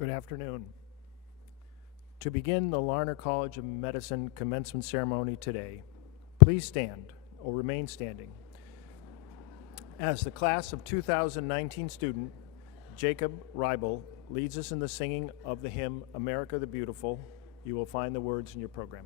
Good afternoon. To begin the Larner College of Medicine commencement ceremony today, please stand or remain standing. As the class of 2019 student, Jacob Reibel leads us in the singing of the hymn, America the Beautiful. You will find the words in your program.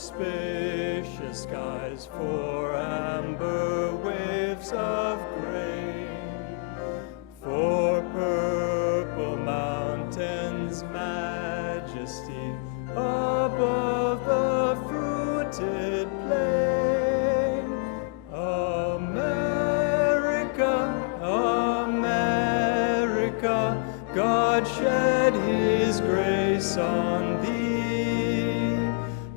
Spacious skies, for amber waves of grain, for purple mountains' majesty above the fruited plain. America, America, God shed his grace on thee,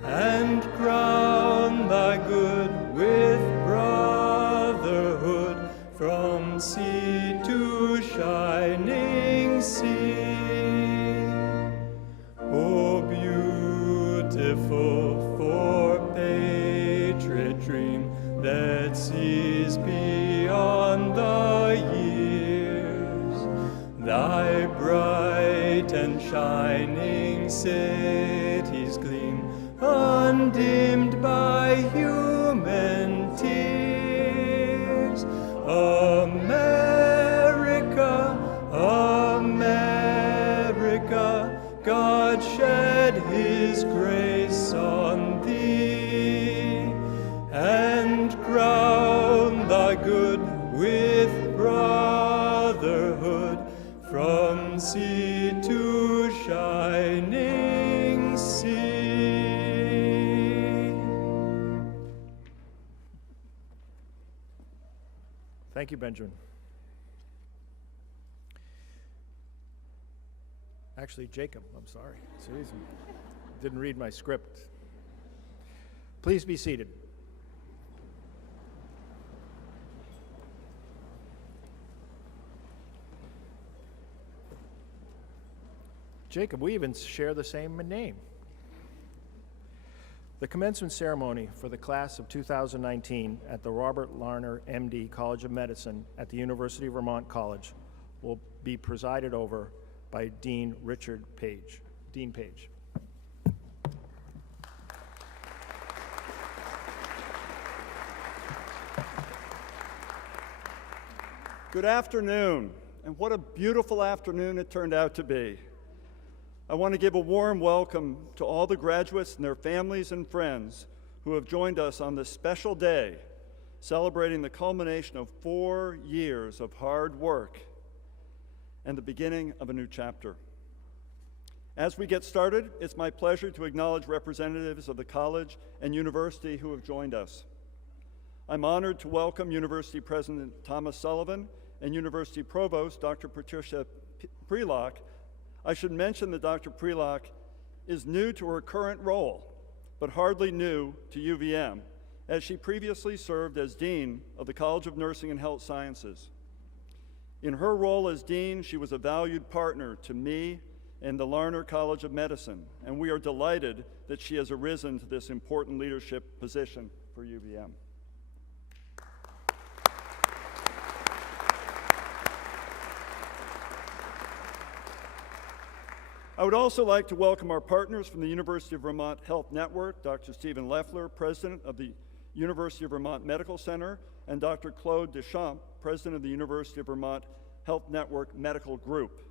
and crown thy good with brotherhood from sea to shining sea. Oh, beautiful for patriot dream that sees beyond the years, thy bright and shining cities gleam, undimmed by human tears. America, America, God shed his grace on thee, and crown thy good with brotherhood from sea to shining sea. Thank you, Benjamin. Actually, Jacob, I'm sorry. Seriously. Didn't read my script. Please be seated. Jacob, we even share the same name. The commencement ceremony for the class of 2019 at the Robert Larner, MD, College of Medicine at the University of Vermont College will be presided over by Dean Richard Page. Dean Page. Good afternoon, and what a beautiful afternoon it turned out to be. I want to give a warm welcome to all the graduates and their families and friends who have joined us on this special day, celebrating the culmination of 4 years of hard work and the beginning of a new chapter. As we get started, it's my pleasure to acknowledge representatives of the college and university who have joined us. I'm honored to welcome University President Thomas Sullivan and University Provost Dr. Patricia Prelock. I should mention that Dr. Prelock is new to her current role, but hardly new to UVM, as she previously served as Dean of the College of Nursing and Health Sciences. In her role as Dean, she was a valued partner to me and the Larner College of Medicine, and we are delighted that she has arisen to this important leadership position for UVM. I would also like to welcome our partners from the University of Vermont Health Network, Dr. Stephen Leffler, President of the University of Vermont Medical Center, and Dr. Claude Deschamps, President of the University of Vermont Health Network Medical Group.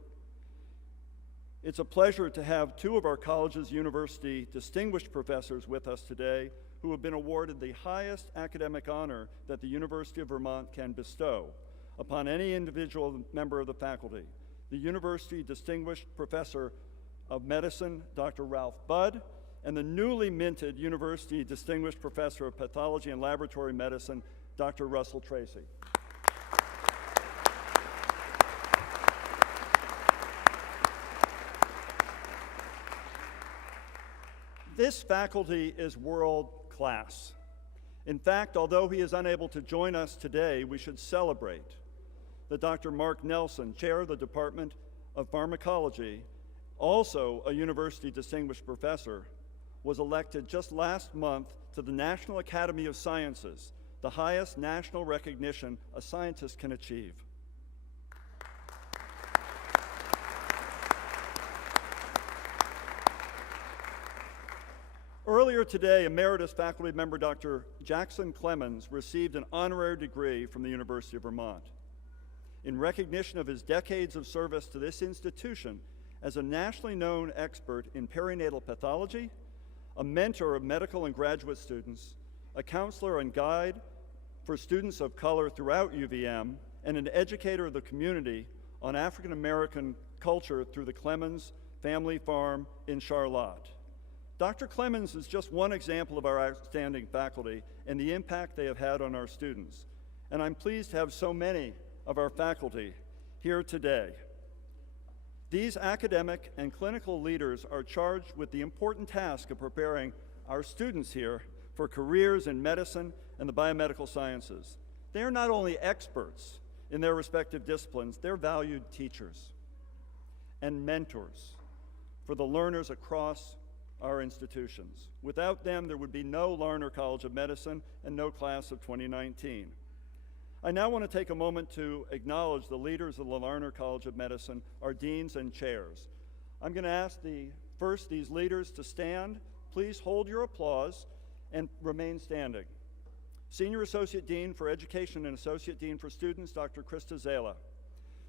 It's a pleasure to have two of our college's university distinguished professors with us today who have been awarded the highest academic honor that the University of Vermont can bestow upon any individual member of the faculty, the University Distinguished Professor of Medicine, Dr. Ralph Budd, and the newly minted University Distinguished Professor of Pathology and Laboratory Medicine, Dr. Russell Tracy. This faculty is world class. In fact, although he is unable to join us today, we should celebrate that Dr. Mark Nelson, chair of the Department of Pharmacology, also a university distinguished professor, was elected just last month to the National Academy of Sciences, the highest national recognition a scientist can achieve. Earlier today, Emeritus faculty member Dr. Jackson Clemens received an honorary degree from the University of Vermont. In recognition of his decades of service to this institution as a nationally known expert in perinatal pathology, a mentor of medical and graduate students, a counselor and guide for students of color throughout UVM, and an educator of the community on African American culture through the Clemens Family Farm in Charlotte. Dr. Clemens is just one example of our outstanding faculty and the impact they have had on our students. And I'm pleased to have so many of our faculty here today. These academic and clinical leaders are charged with the important task of preparing our students here for careers in medicine and the biomedical sciences. They are not only experts in their respective disciplines, they're valued teachers and mentors for the learners across our institutions. Without them, there would be no Larner College of Medicine and no class of 2019. I now want to take a moment to acknowledge the leaders of the Larner College of Medicine, our deans and chairs. I'm going to ask these leaders to stand. Please hold your applause and remain standing. Senior Associate Dean for Education and Associate Dean for Students, Dr. Krista Zala.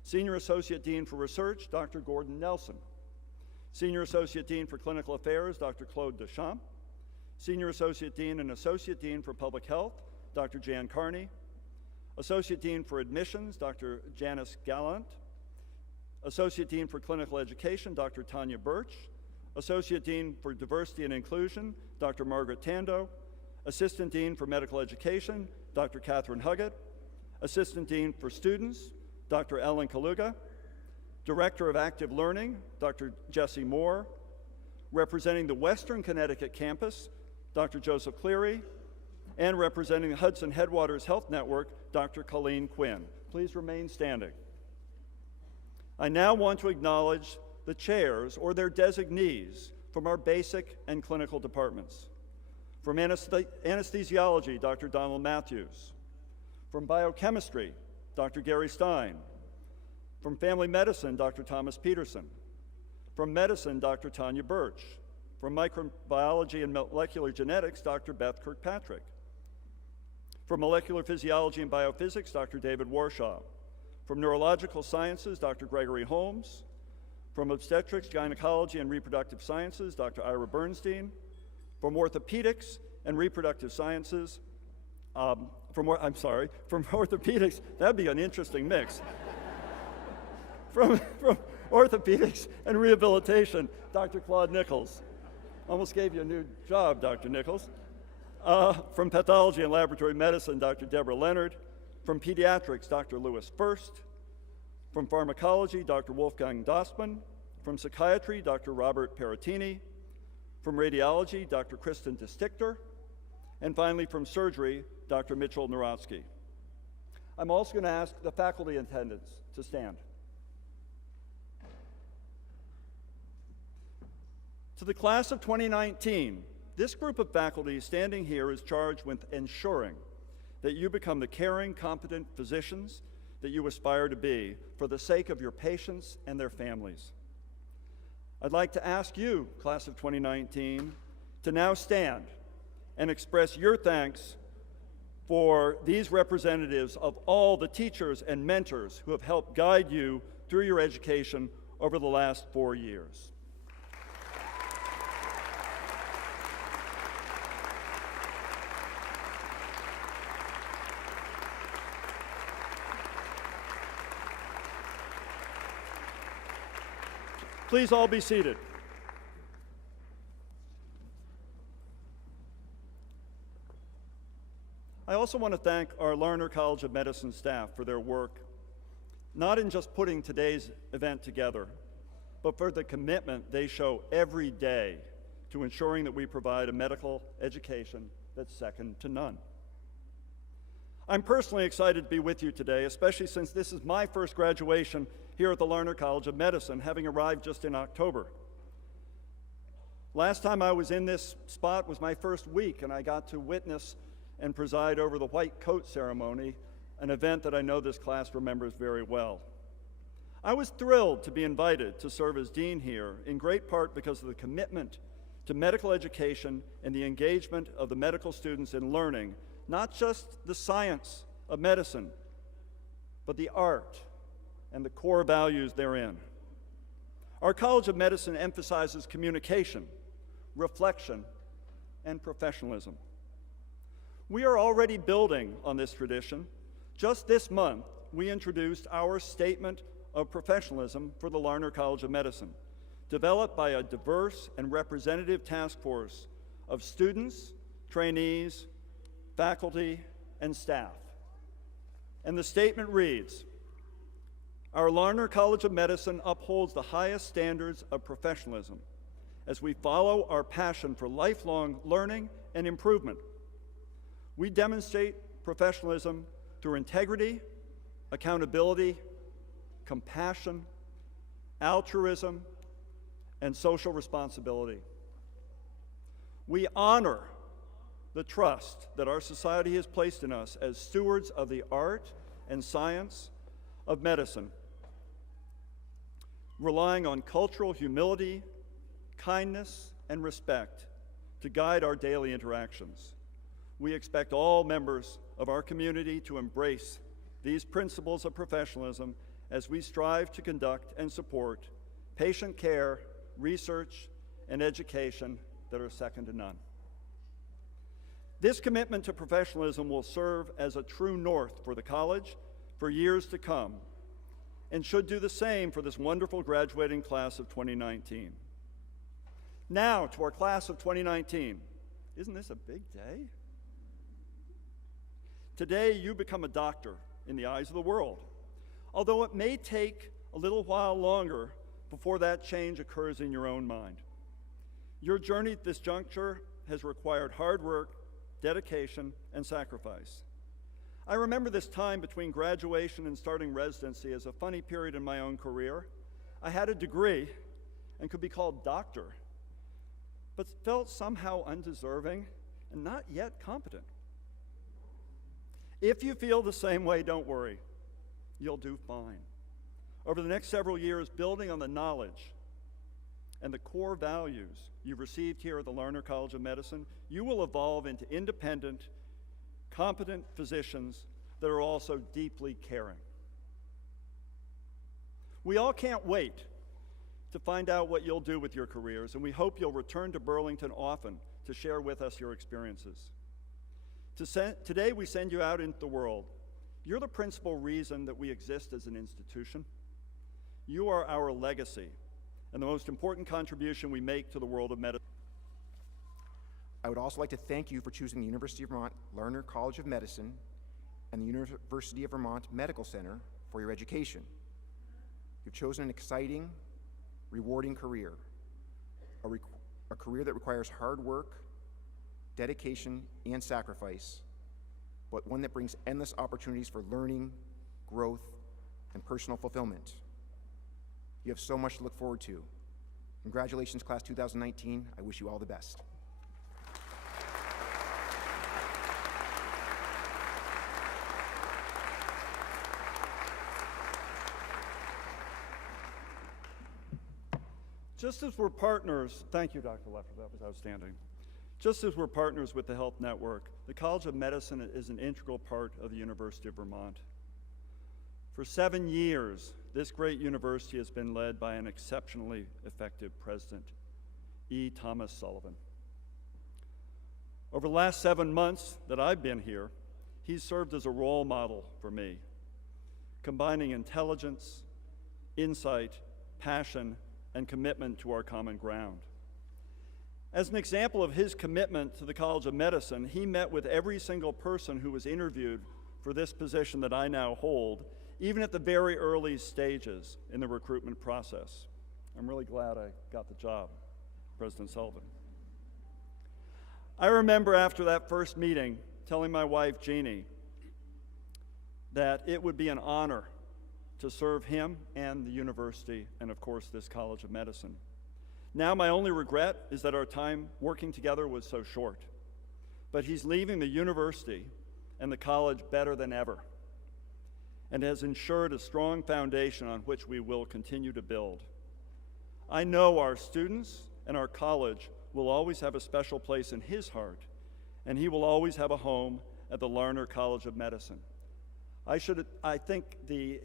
Senior Associate Dean for Research, Dr. Gordon Nelson. Senior Associate Dean for Clinical Affairs, Dr. Claude Deschamps. Senior Associate Dean and Associate Dean for Public Health, Dr. Jan Carney. Associate Dean for Admissions, Dr. Janice Gallant. Associate Dean for Clinical Education, Dr. Tanya Birch. Associate Dean for Diversity and Inclusion, Dr. Margaret Tando. Assistant Dean for Medical Education, Dr. Catherine Huggett. Assistant Dean for Students, Dr. Ellen Kaluga. Director of Active Learning, Dr. Jesse Moore. Representing the Western Connecticut campus, Dr. Joseph Cleary. And representing the Hudson Headwaters Health Network, Dr. Colleen Quinn. Please remain standing. I now want to acknowledge the chairs or their designees from our basic and clinical departments. From anesthesiology, Dr. Donald Matthews. From biochemistry, Dr. Gary Stein. From family medicine, Dr. Thomas Peterson. From medicine, Dr. Tanya Birch. From microbiology and molecular genetics, Dr. Beth Kirkpatrick. From molecular physiology and biophysics, Dr. David Warshaw. From neurological sciences, Dr. Gregory Holmes. From obstetrics, gynecology, and reproductive sciences, Dr. Ira Bernstein. From orthopedics and reproductive sciences, from orthopedics, that'd be an interesting mix. From orthopedics and rehabilitation, Dr. Claude Nichols. Almost gave you a new job, Dr. Nichols. From pathology and laboratory medicine, Dr. Deborah Leonard. From pediatrics, Dr. Louis First. From pharmacology, Dr. Wolfgang Dossmann. From psychiatry, Dr. Robert Peratini. From radiology, Dr. Kristen DeStichter. And finally, from surgery, Dr. Mitchell Narotsky. I'm also going to ask the faculty attendants to stand. To the class of 2019, this group of faculty standing here is charged with ensuring that you become the caring, competent physicians that you aspire to be for the sake of your patients and their families. I'd like to ask you, class of 2019, to now stand and express your thanks for these representatives of all the teachers and mentors who have helped guide you through your education over the last 4 years. Please all be seated. I also want to thank our Larner College of Medicine staff for their work, not in just putting today's event together, but for the commitment they show every day to ensuring that we provide a medical education that's second to none. I'm personally excited to be with you today, especially since this is my first graduation here at the Larner College of Medicine, having arrived just in October. Last time I was in this spot was my first week, and I got to witness and preside over the white coat ceremony, an event that I know this class remembers very well. I was thrilled to be invited to serve as dean here, in great part because of the commitment to medical education and the engagement of the medical students in learning, not just the science of medicine, but the art and the core values therein. Our College of Medicine emphasizes communication, reflection, and professionalism. We are already building on this tradition. Just this month, we introduced our Statement of Professionalism for the Larner College of Medicine, developed by a diverse and representative task force of students, trainees, faculty, and staff. And the statement reads, "Our Larner College of Medicine upholds the highest standards of professionalism as we follow our passion for lifelong learning and improvement. We demonstrate professionalism through integrity, accountability, compassion, altruism, and social responsibility. We honor the trust that our society has placed in us as stewards of the art and science of medicine, relying on cultural humility, kindness, and respect to guide our daily interactions. We expect all members of our community to embrace these principles of professionalism as we strive to conduct and support patient care, research, and education that are second to none." This commitment to professionalism will serve as a true north for the college for years to come, and should do the same for this wonderful graduating class of 2019. Now to our class of 2019. Isn't this a big day? Today you become a doctor in the eyes of the world, although it may take a little while longer before that change occurs in your own mind. Your journey at this juncture has required hard work, dedication, and sacrifice. I remember this time between graduation and starting residency as a funny period in my own career. I had a degree and could be called doctor, but felt somehow undeserving and not yet competent. If you feel the same way, don't worry. You'll do fine. Over the next several years, building on the knowledge and the core values you've received here at the Larner College of Medicine, you will evolve into independent, competent physicians that are also deeply caring. We all can't wait to find out what you'll do with your careers, and we hope you'll return to Burlington often to share with us your experiences. Today we send you out into the world. You're the principal reason that we exist as an institution. You are our legacy and the most important contribution we make to the world of medicine. I would also like to thank you for choosing the University of Vermont Larner College of Medicine and the University of Vermont Medical Center for your education. You've chosen an exciting, rewarding career, a career that requires hard work, dedication, and sacrifice, but one that brings endless opportunities for learning, growth, and personal fulfillment. You have so much to look forward to. Congratulations, Class 2019. I wish you all the best. Just as we're partners, thank you, Dr. Leffer, that was outstanding. Just as we're partners with the Health Network, the College of Medicine is an integral part of the University of Vermont. For 7 years, this great university has been led by an exceptionally effective president, E. Thomas Sullivan. Over the last 7 months that I've been here, he's served as a role model for me, combining intelligence, insight, passion, and commitment to our common ground. As an example of his commitment to the College of Medicine, he met with every single person who was interviewed for this position that I now hold, even at the very early stages in the recruitment process. I'm really glad I got the job, President Sullivan. I remember after that first meeting telling my wife, Jeannie, that it would be an honor to serve him and the university and, of course, this College of Medicine. Now my only regret is that our time working together was so short. But he's leaving the university and the college better than ever, and has ensured a strong foundation on which we will continue to build. I know our students and our college will always have a special place in his heart, and he will always have a home at the Larner College of Medicine. I think the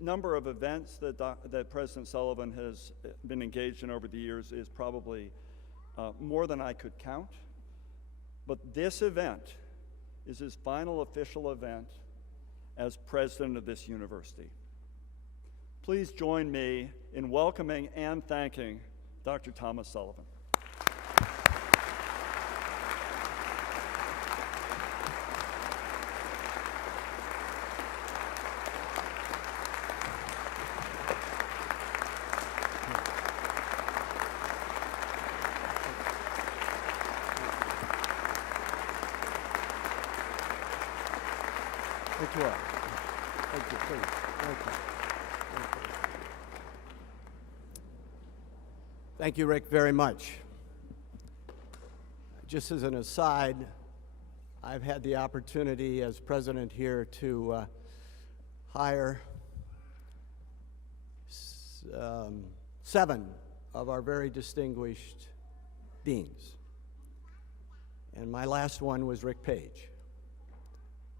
number of events that President Sullivan has been engaged in over the years is probably more than I could count. But this event is his final official event as president of this university. Please join me in welcoming and thanking Dr. Thomas Sullivan. Thank you all. Thank you, please. Thank you. Thank you, Rick, very much. Just as an aside, I've had the opportunity as president here to hire 7 of our very distinguished deans. And my last one was Rick Page.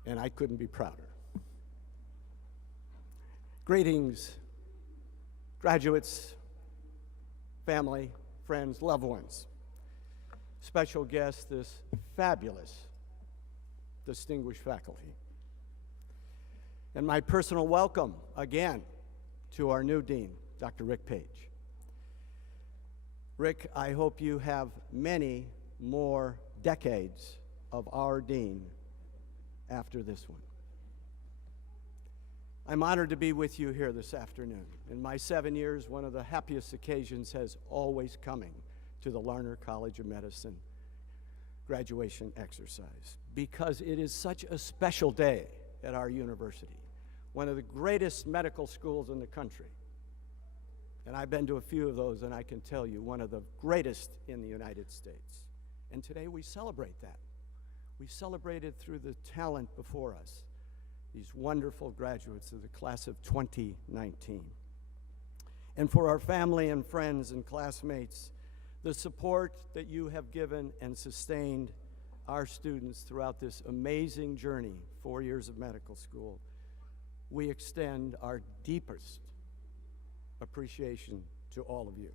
And I couldn't be prouder. Greetings, graduates, family, friends, loved ones. Special guests, this fabulous, distinguished faculty. And my personal welcome, again, to our new dean, Dr. Rick Page. Rick, I hope you have many more decades of our dean after this one. I'm honored to be with you here this afternoon. In my 7 years, one of the happiest occasions has always coming to the Larner College of Medicine graduation exercise, because it is such a special day at our university, one of the greatest medical schools in the country. And I've been to a few of those, and I can tell you, one of the greatest in the United States. And today we celebrate that. We celebrated through the talent before us, these wonderful graduates of the class of 2019. And for our family and friends and classmates, the support that you have given and sustained our students throughout this amazing journey, 4 years of medical school, we extend our deepest appreciation to all of you.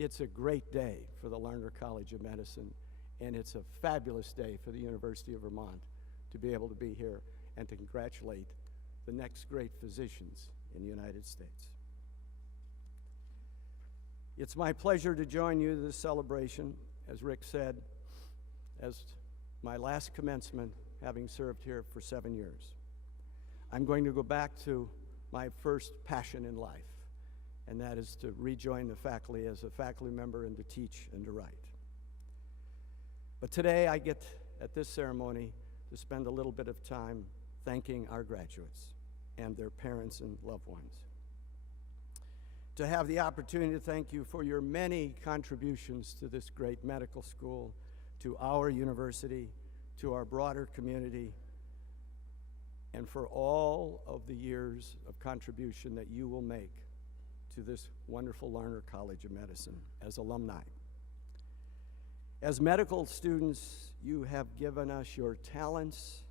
It's a great day for the Larner College of Medicine, and it's a fabulous day for the University of Vermont to be able to be here and to congratulate the next great physicians in the United States. It's my pleasure to join you in this celebration, as Rick said, as my last commencement, having served here for 7 years. I'm going to go back to my first passion in life, and that is to rejoin the faculty as a faculty member and to teach and to write. But today I get, at this ceremony, to spend a little bit of time thanking our graduates and their parents and loved ones. To have the opportunity to thank you for your many contributions to this great medical school, to our university, to our broader community, and for all of the years of contribution that you will make to this wonderful Larner College of Medicine as alumni. As medical students, you have given us your talents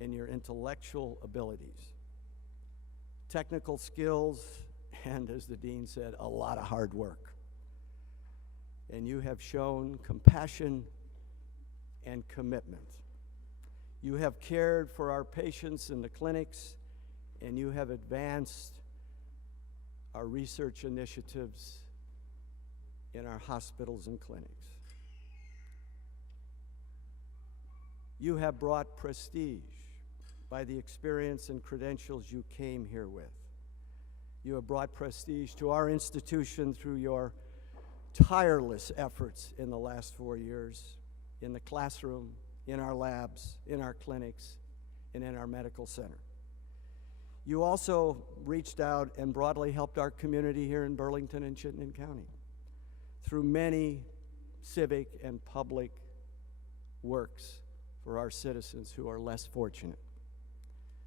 and your intellectual abilities, technical skills, and as the dean said, a lot of hard work. And you have shown compassion and commitment. You have cared for our patients in the clinics, and you have advanced our research initiatives in our hospitals and clinics. You have brought prestige by the experience and credentials you came here with. You have brought prestige to our institution through your tireless efforts in the last 4 years, in the classroom, in our labs, in our clinics, and in our medical center. You also reached out and broadly helped our community here in Burlington and Chittenden County through many civic and public works for our citizens who are less fortunate,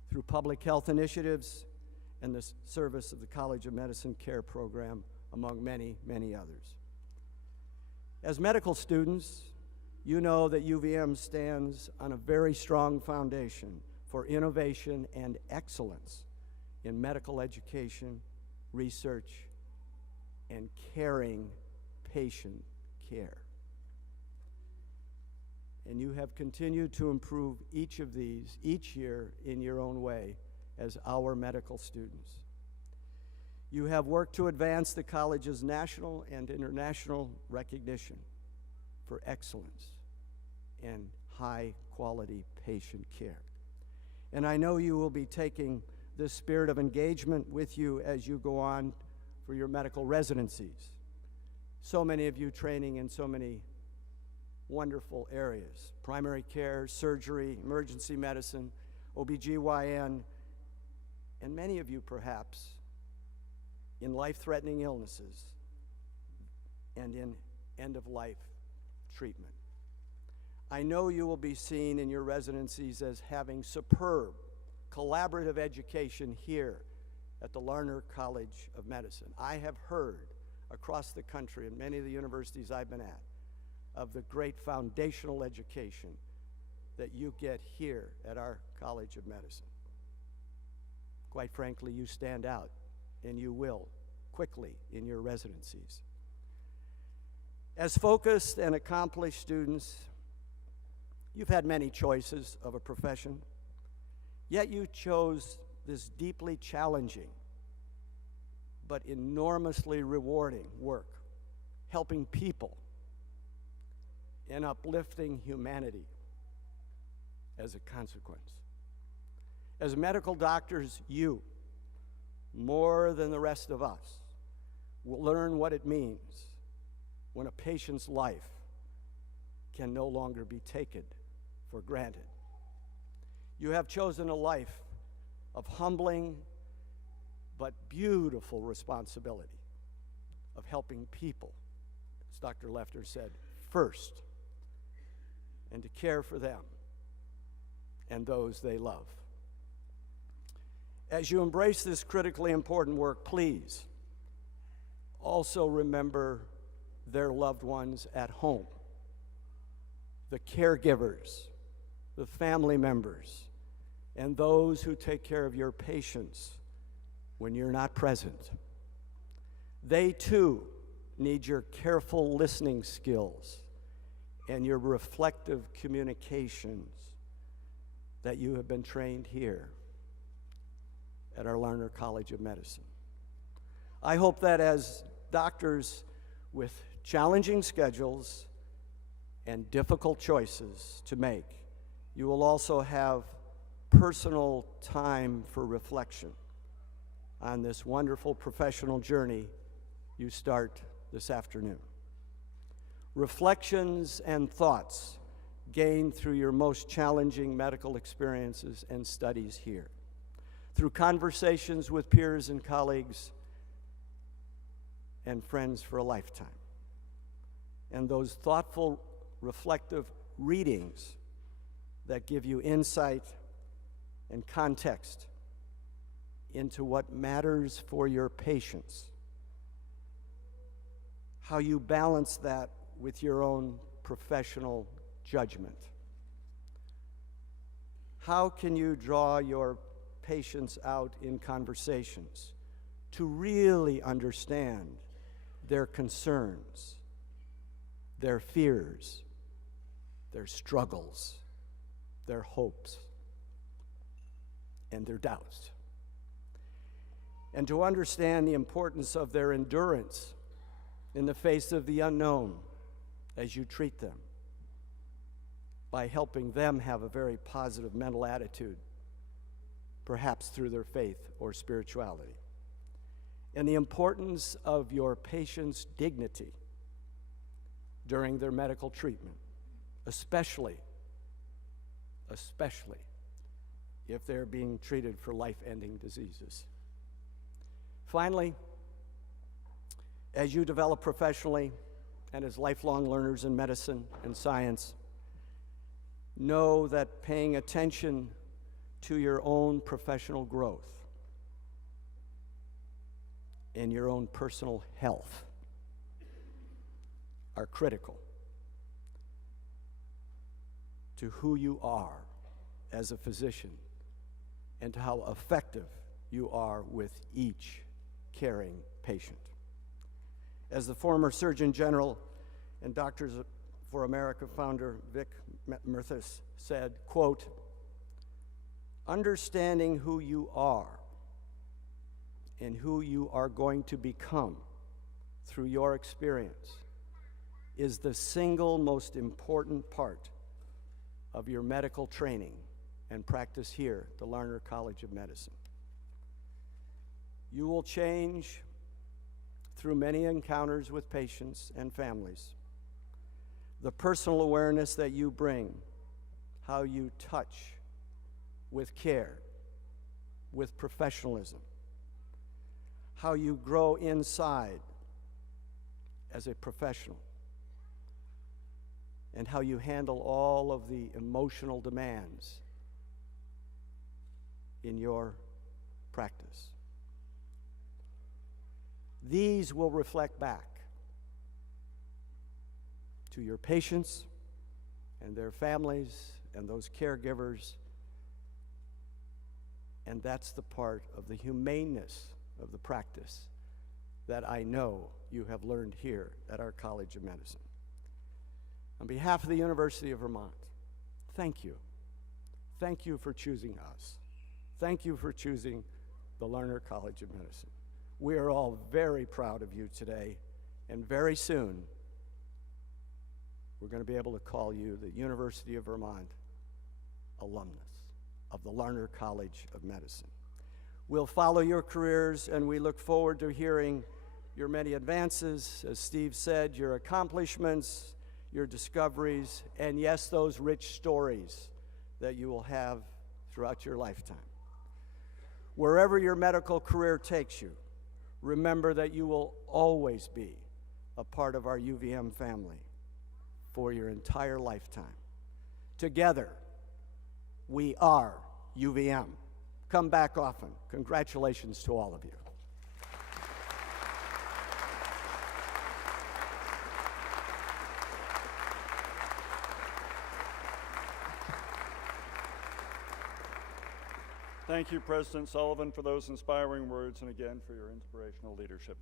through public health initiatives and the service of the College of Medicine Care Program, among many, many others. As medical students, you know that UVM stands on a very strong foundation for innovation and excellence in medical education, research, and caring patient care. And you have continued to improve each of these each year in your own way as our medical students. You have worked to advance the college's national and international recognition for excellence and high-quality patient care. And I know you will be taking this spirit of engagement with you as you go on for your medical residencies. So many of you training in so many wonderful areas: primary care, surgery, emergency medicine, OBGYN, and many of you perhaps in life-threatening illnesses and in end-of-life treatment. I know you will be seen in your residencies as having superb collaborative education here at the Larner College of Medicine. I have heard across the country in many of the universities I've been at of the great foundational education that you get here at our College of Medicine. Quite frankly, you stand out, and you will quickly in your residencies. As focused and accomplished students, you've had many choices of a profession, yet you chose this deeply challenging but enormously rewarding work, helping people and uplifting humanity as a consequence. As medical doctors, you, more than the rest of us, will learn what it means when a patient's life can no longer be taken for granted. You have chosen a life of humbling but beautiful responsibility of helping people, as Dr. Lefter said, first, and to care for them and those they love. As you embrace this critically important work, please also remember their loved ones at home, the caregivers, the family members, and those who take care of your patients when you're not present. They too need your careful listening skills and your reflective communications that you have been trained here at our Larner College of Medicine. I hope that as doctors with challenging schedules and difficult choices to make, you will also have personal time for reflection on this wonderful professional journey you start this afternoon. Reflections and thoughts gained through your most challenging medical experiences and studies here, through conversations with peers and colleagues and friends for a lifetime, and those thoughtful, reflective readings that give you insight and context into what matters for your patients, how you balance that with your own professional judgment. How can you draw your patients out in conversations to really understand their concerns, their fears, their struggles, their hopes, and their doubts, and to understand the importance of their endurance in the face of the unknown as you treat them, by helping them have a very positive mental attitude, perhaps through their faith or spirituality, and the importance of your patient's dignity during their medical treatment, especially if they're being treated for life-ending diseases. Finally, as you develop professionally and as lifelong learners in medicine and science, know that paying attention to your own professional growth and your own personal health are critical to who you are as a physician and to how effective you are with each caring patient. As the former Surgeon General and Doctors for America founder Vic Merthis said, quote, "Understanding who you are and who you are going to become through your experience is the single most important part of your medical training and practice here at the Larner College of Medicine. You will change through many encounters with patients and families. The personal awareness that you bring, how you touch with care, with professionalism, how you grow inside as a professional, and how you handle all of the emotional demands in your practice. These will reflect back to your patients and their families and those caregivers, and that's the part of the humaneness of the practice that I know you have learned here at our College of Medicine. On behalf of the University of Vermont, thank you. Thank you for choosing us. Thank you for choosing the Larner College of Medicine. We are all very proud of you today, and very soon, we're going to be able to call you the University of Vermont alumnus of the Larner College of Medicine. We'll follow your careers, and we look forward to hearing your many advances, as Steve said, your accomplishments, your discoveries, and yes, those rich stories that you will have throughout your lifetime. Wherever your medical career takes you, remember that you will always be a part of our UVM family for your entire lifetime. Together, we are UVM. Come back often. Congratulations to all of you. Thank you, President Sullivan, for those inspiring words and again for your inspirational leadership.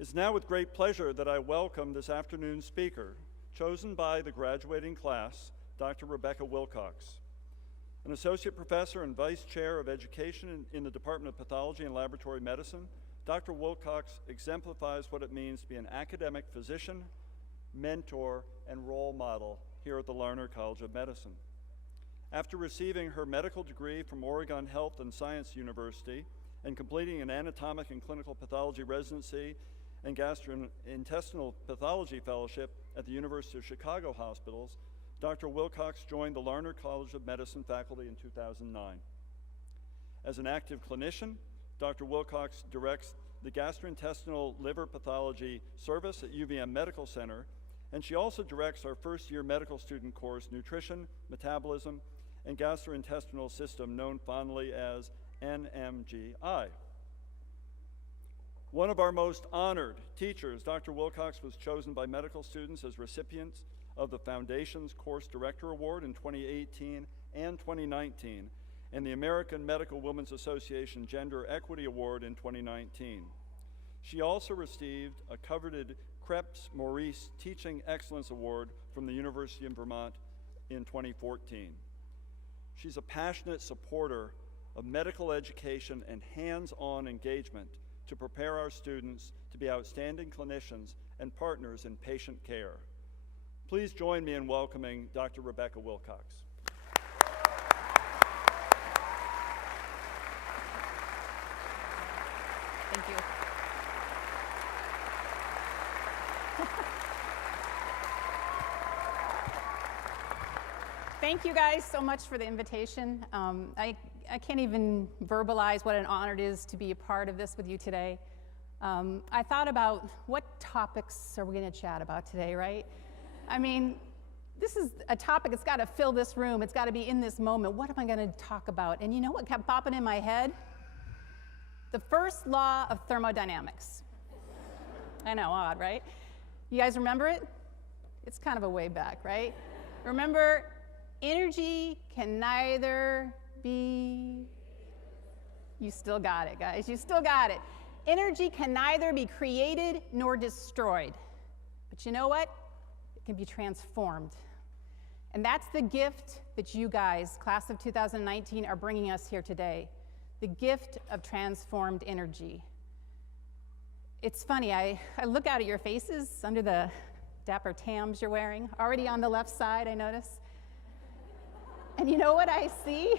It's now with great pleasure that I welcome this afternoon's speaker, chosen by the graduating class, Dr. Rebecca Wilcox. An associate professor and vice chair of education in the Department of Pathology and Laboratory Medicine, Dr. Wilcox exemplifies what it means to be an academic physician, mentor, and role model here at the Larner College of Medicine. After receiving her medical degree from Oregon Health and Science University and completing an anatomic and clinical pathology residency and gastrointestinal pathology fellowship at the University of Chicago Hospitals, Dr. Wilcox joined the Larner College of Medicine faculty in 2009. As an active clinician, Dr. Wilcox directs the gastrointestinal liver pathology service at UVM Medical Center, and she also directs our first-year medical student course, Nutrition, Metabolism, and Gastrointestinal System, known fondly as NMGI. One of our most honored teachers, Dr. Wilcox, was chosen by medical students as recipients of the Foundation's Course Director Award in 2018 and 2019, and the American Medical Women's Association Gender Equity Award in 2019. She also received a coveted Krebs Maurice Teaching Excellence Award from the University of Vermont in 2014. She's a passionate supporter of medical education and hands-on engagement to prepare our students to be outstanding clinicians and partners in patient care. Please join me in welcoming Dr. Rebecca Wilcox. Thank you. Thank you guys so much for the invitation. I can't even verbalize what an honor it is to be a part of this with you today. I thought about what topics are we going to chat about today, right? I mean, this is a topic that's got to fill this room. It's got to be in this moment. What am I going to talk about? And you know what kept popping in my head? The First Law of Thermodynamics. I know, odd, right? You guys remember it? It's kind of a way back, right? Remember, energy can neither be... You still got it, guys. You still got it. Energy can neither be created nor destroyed. But you know what? It can be transformed. And that's the gift that you guys, class of 2019, are bringing us here today. The gift of transformed energy. It's funny, I look out at your faces under the dapper tams you're wearing, already on the left side, I notice. And you know what I see?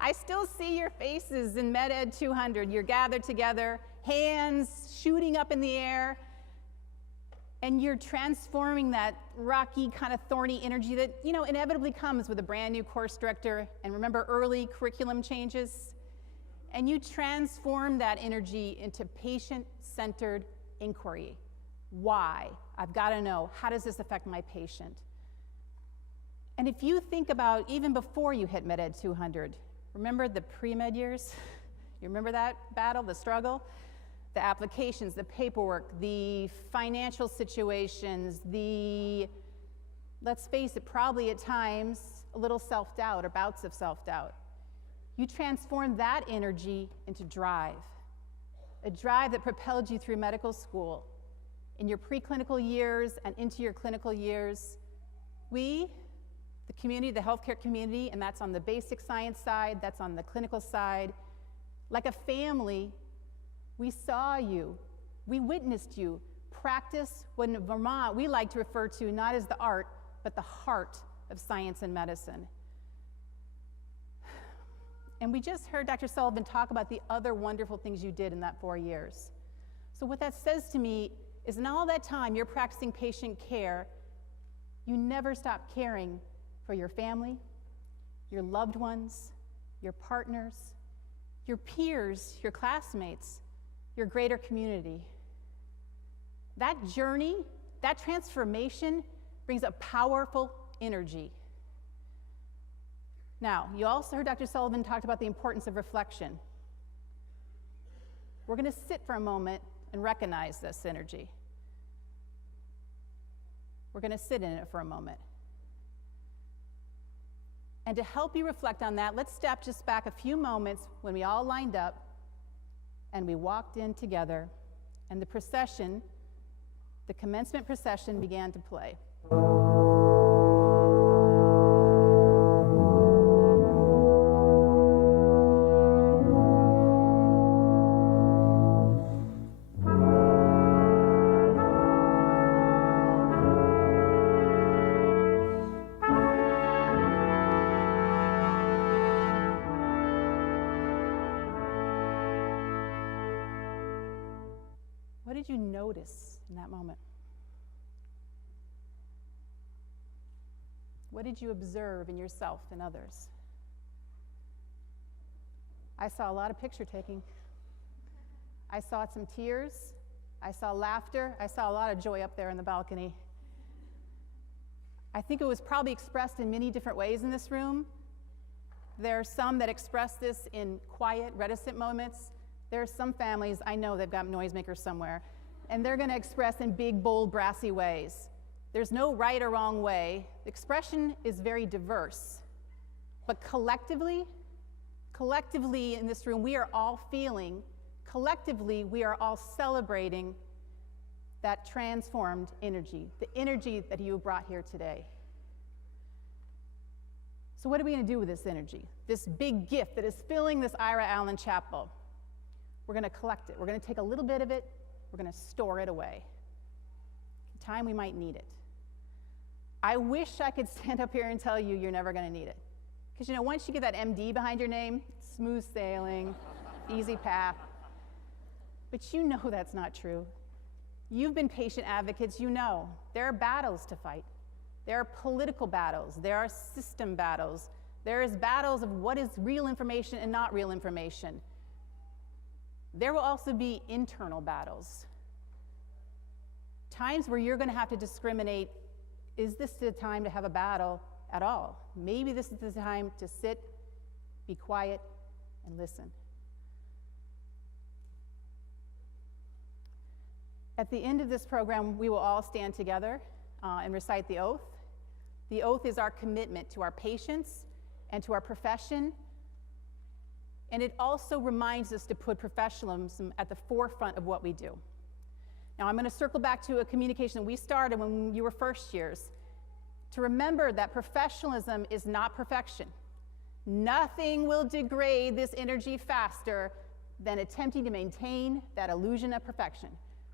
I still see your faces in MedEd 200. You're gathered together, hands shooting up in the air, and you're transforming that rocky, kind of thorny energy that, you know, inevitably comes with a brand new course director, and remember early curriculum changes? And you transform that energy into patient-centered inquiry. Why? I've got to know, how does this affect my patient? And if you think about even before you hit MedEd 200, remember the pre-med years? You remember that battle, the struggle? The applications, the paperwork, the financial situations, the, let's face it, probably at times a little self-doubt or bouts of self-doubt. You transformed that energy into drive, a drive that propelled you through medical school. In your preclinical years and into your clinical years, we, the community, the healthcare community, and that's on the basic science side, that's on the clinical side, like a family, we saw you, we witnessed you practice what in Vermont we like to refer to not as the art, but the heart of science and medicine. And we just heard Dr. Sullivan talk about the other wonderful things you did in that 4 years. So what that says to me is in all that time you're practicing patient care, you never stop caring for your family, your loved ones, your partners, your peers, your classmates, your greater community. That journey, that transformation brings a powerful energy. Now, you also heard Dr. Sullivan talk about the importance of reflection. We're going to sit for a moment and recognize this energy. We're going to sit in it for a moment. And to help you reflect on that, let's step just back a few moments when we all lined up and we walked in together, and the procession, the commencement procession, began to play. What did you notice in that moment? What did you observe in yourself and others? I saw a lot of picture taking. I saw some tears. I saw laughter. I saw a lot of joy up there in the balcony. I think it was probably expressed in many different ways in this room. There are some that express this in quiet, reticent moments. There are some families, I know they've got noisemakers somewhere, and they're going to express in big, bold, brassy ways. There's no right or wrong way. The expression is very diverse. But collectively in this room, we are all feeling, collectively, we are all celebrating that transformed energy, the energy that you brought here today. So what are we going to do with this energy, this big gift that is filling this Ira Allen Chapel? We're going to collect it. We're going to take a little bit of it. We're going to store it away. In time we might need it. I wish I could stand up here and tell you you're never going to need it. Because, you know, once you get that MD behind your name, smooth sailing, easy path. But you know that's not true. You've been patient advocates. You know there are battles to fight. There are political battles. There are system battles. There is battles of what is real information and not real information. There will also be internal battles. Times where you're going to have to discriminate, is this the time to have a battle at all? Maybe this is the time to sit, be quiet, and listen. At the end of this program, we will all stand together and recite the oath. The oath is our commitment to our patients and to our profession, and it also reminds us to put professionalism at the forefront of what we do. Now, I'm going to circle back to a communication that we started when you were first years, to remember that professionalism is not perfection. Nothing will degrade this energy faster than attempting to maintain that illusion of perfection.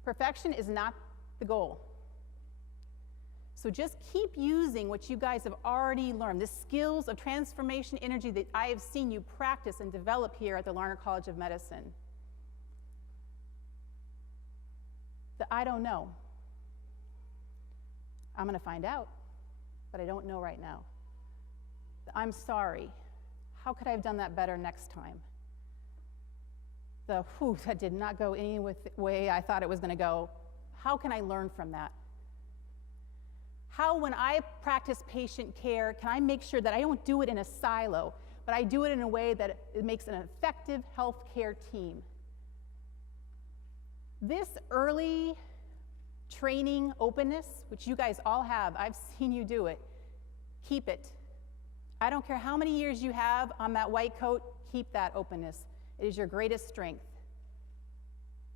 Perfection is not the goal. So just keep using what you guys have already learned, the skills of transformation energy that I have seen you practice and develop here at the Larner College of Medicine. The I don't know. I'm going to find out, but I don't know right now. The I'm sorry. How could I have done that better next time? The whew, that did not go any way I thought it was going to go. How can I learn from that? How, when I practice patient care, can I make sure that I don't do it in a silo, but I do it in a way that it makes an effective healthcare team? This early training openness, which you guys all have, I've seen you do it, keep it. I don't care how many years you have on that white coat, keep that openness. It is your greatest strength.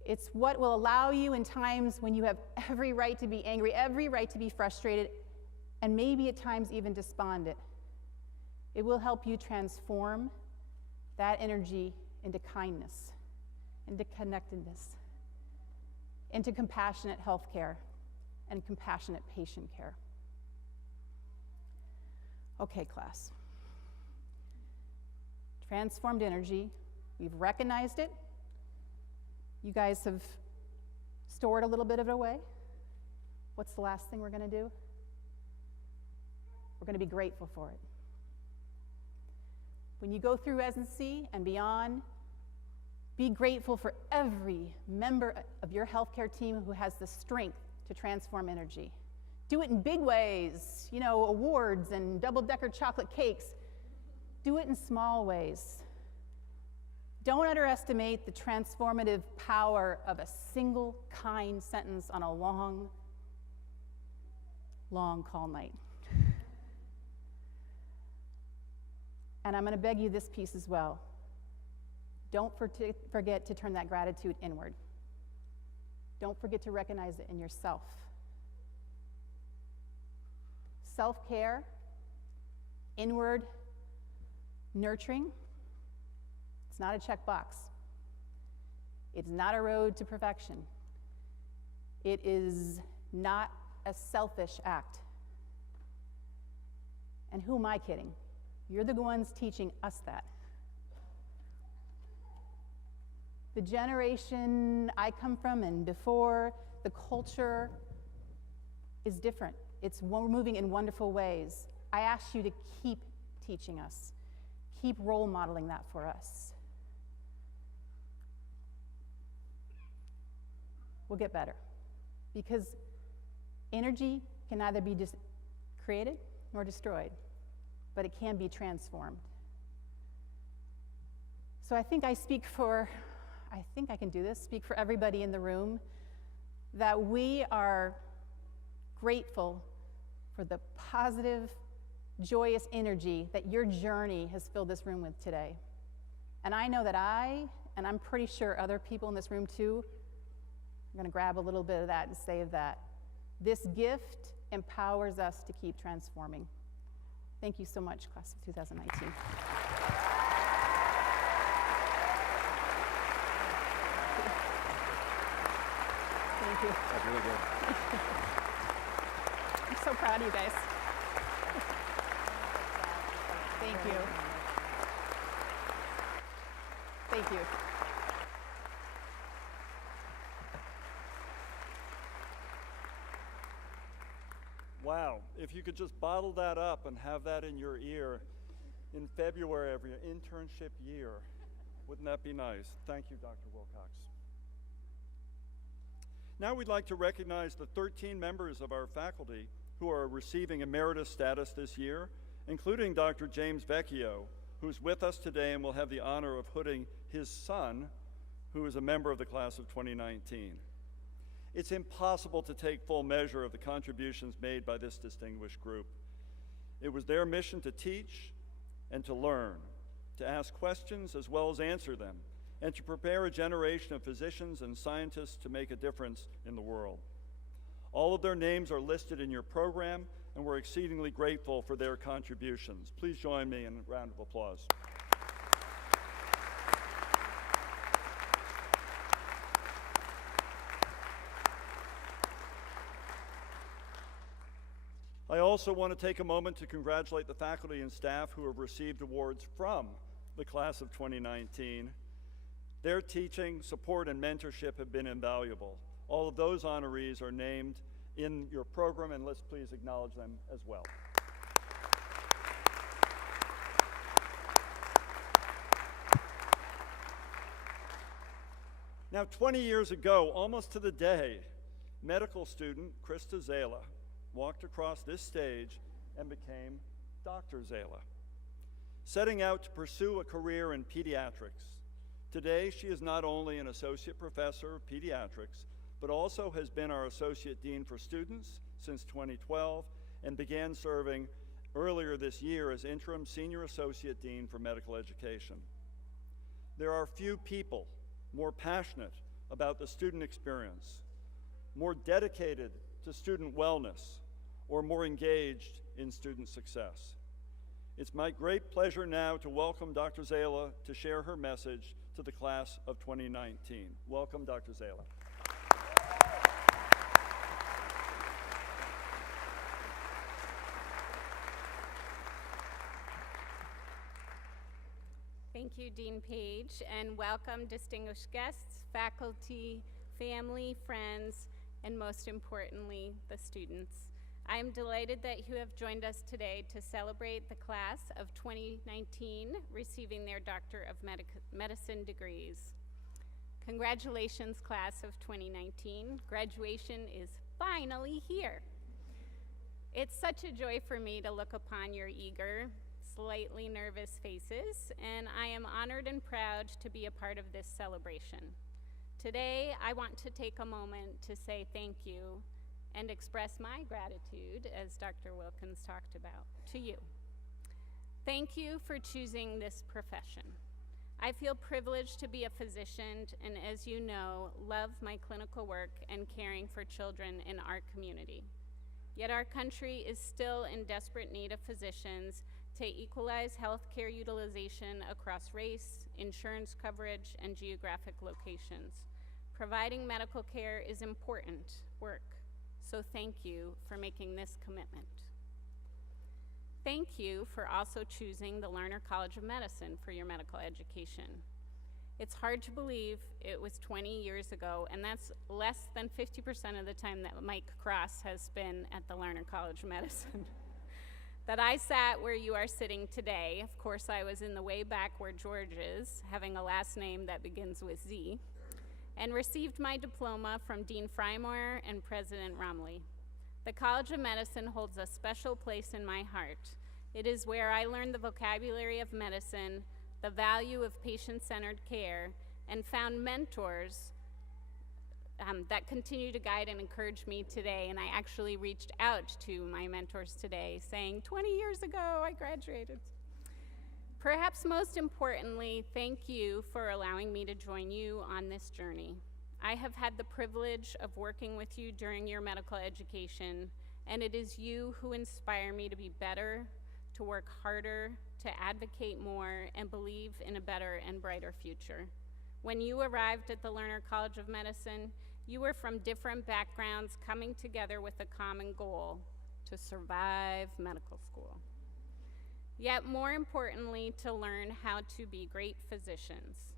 It's what will allow you in times when you have every right to be angry, every right to be frustrated, and maybe at times even despondent. It will help you transform that energy into kindness, into connectedness, into compassionate health care and compassionate patient care. Okay, class. Transformed energy, we've recognized it. You guys have stored a little bit of it away. What's the last thing we're going to do? We're going to be grateful for it. When you go through residency and beyond, be grateful for every member of your healthcare team who has the strength to transform energy. Do it in big ways, you know, awards and double-decker chocolate cakes. Do it in small ways. Don't underestimate the transformative power of a single kind sentence on a long, long call night. And I'm going to beg you this piece as well. Don't forget to turn that gratitude inward. Don't forget to recognize it in yourself. Self-care, inward nurturing, it's not a checkbox. It's not a road to perfection. It is not a selfish act. And who am I kidding? You're the ones teaching us that. The generation I come from and before, the culture is different. It's moving in wonderful ways. I ask you to keep teaching us. Keep role modeling that for us. We'll get better. Because energy can neither be created nor destroyed, but it can be transformed. So I think I can do this, speak for everybody in the room, that we are grateful for the positive, joyous energy that your journey has filled this room with today. And I know that and I'm pretty sure other people in this room too, I'm going to grab a little bit of that and save that. This gift empowers us to keep transforming. Thank you so much, class of 2019. Thank you. That's really good. I'm so proud of you guys. Thank you. Thank you. Wow, if you could just bottle that up and have that in your ear in February of your internship year. Wouldn't that be nice? Thank you, Dr. Wilcox. Now we'd like to recognize the 13 members of our faculty who are receiving emeritus status this year, including Dr. James Vecchio, who's with us today and will have the honor of hooding his son, who is a member of the class of 2019. It's impossible to take full measure of the contributions made by this distinguished group. It was their mission to teach and to learn, to ask questions as well as answer them, and to prepare a generation of physicians and scientists to make a difference in the world. All of their names are listed in your program, and we're exceedingly grateful for their contributions. Please join me in a round of applause. I also want to take a moment to congratulate the faculty and staff who have received awards from the class of 2019. Their teaching, support, and mentorship have been invaluable. All of those honorees are named in your program, and let's please acknowledge them as well. Now, 20 years ago, almost to the day, medical student Krista Zala walked across this stage and became Dr. Zala, setting out to pursue a career in pediatrics. Today, she is not only an associate professor of pediatrics, but also has been our associate dean for students since 2012 and began serving earlier this year as interim senior associate dean for medical education. There are few people more passionate about the student experience, more dedicated to student wellness, or more engaged in student success. It's my great pleasure now to welcome Dr. Zala to share her message to the class of 2019. Welcome, Dr. Zala. Thank you, Dean Page, and welcome distinguished guests, faculty, family, friends, and most importantly, the students. I am delighted that you have joined us today to celebrate the class of 2019 receiving their Doctor of Medicine degrees. Congratulations, class of 2019. Graduation is finally here. It's such a joy for me to look upon your eager, slightly nervous faces, and I am honored and proud to be a part of this celebration. Today, I want to take a moment to say thank you and express my gratitude, as Dr. Wilkins talked about, to you. Thank you for choosing this profession. I feel privileged to be a physician and, as you know, love my clinical work and caring for children in our community. Yet our country is still in desperate need of physicians to equalize healthcare utilization across race, insurance coverage, and geographic locations. Providing medical care is important work, so thank you for making this commitment. Thank you for also choosing the Larner College of Medicine for your medical education. It's hard to believe it was 20 years ago, and that's less than 50% of the time that Mike Cross has been at the Larner College of Medicine. That I sat where you are sitting today. Of course, I was in the way back where George is, having a last name that begins with Z, and received my diploma from Dean Frymore and President Romley. The College of Medicine holds a special place in my heart. It is where I learned the vocabulary of medicine, the value of patient-centered care, and found mentors that continue to guide and encourage me today. And I actually reached out to my mentors today saying, 20 years ago, I graduated. Perhaps most importantly, thank you for allowing me to join you on this journey. I have had the privilege of working with you during your medical education, and it is you who inspire me to be better, to work harder, to advocate more, and believe in a better and brighter future. When you arrived at the Larner College of Medicine, you were from different backgrounds coming together with a common goal: to survive medical school. Yet more importantly, to learn how to be great physicians.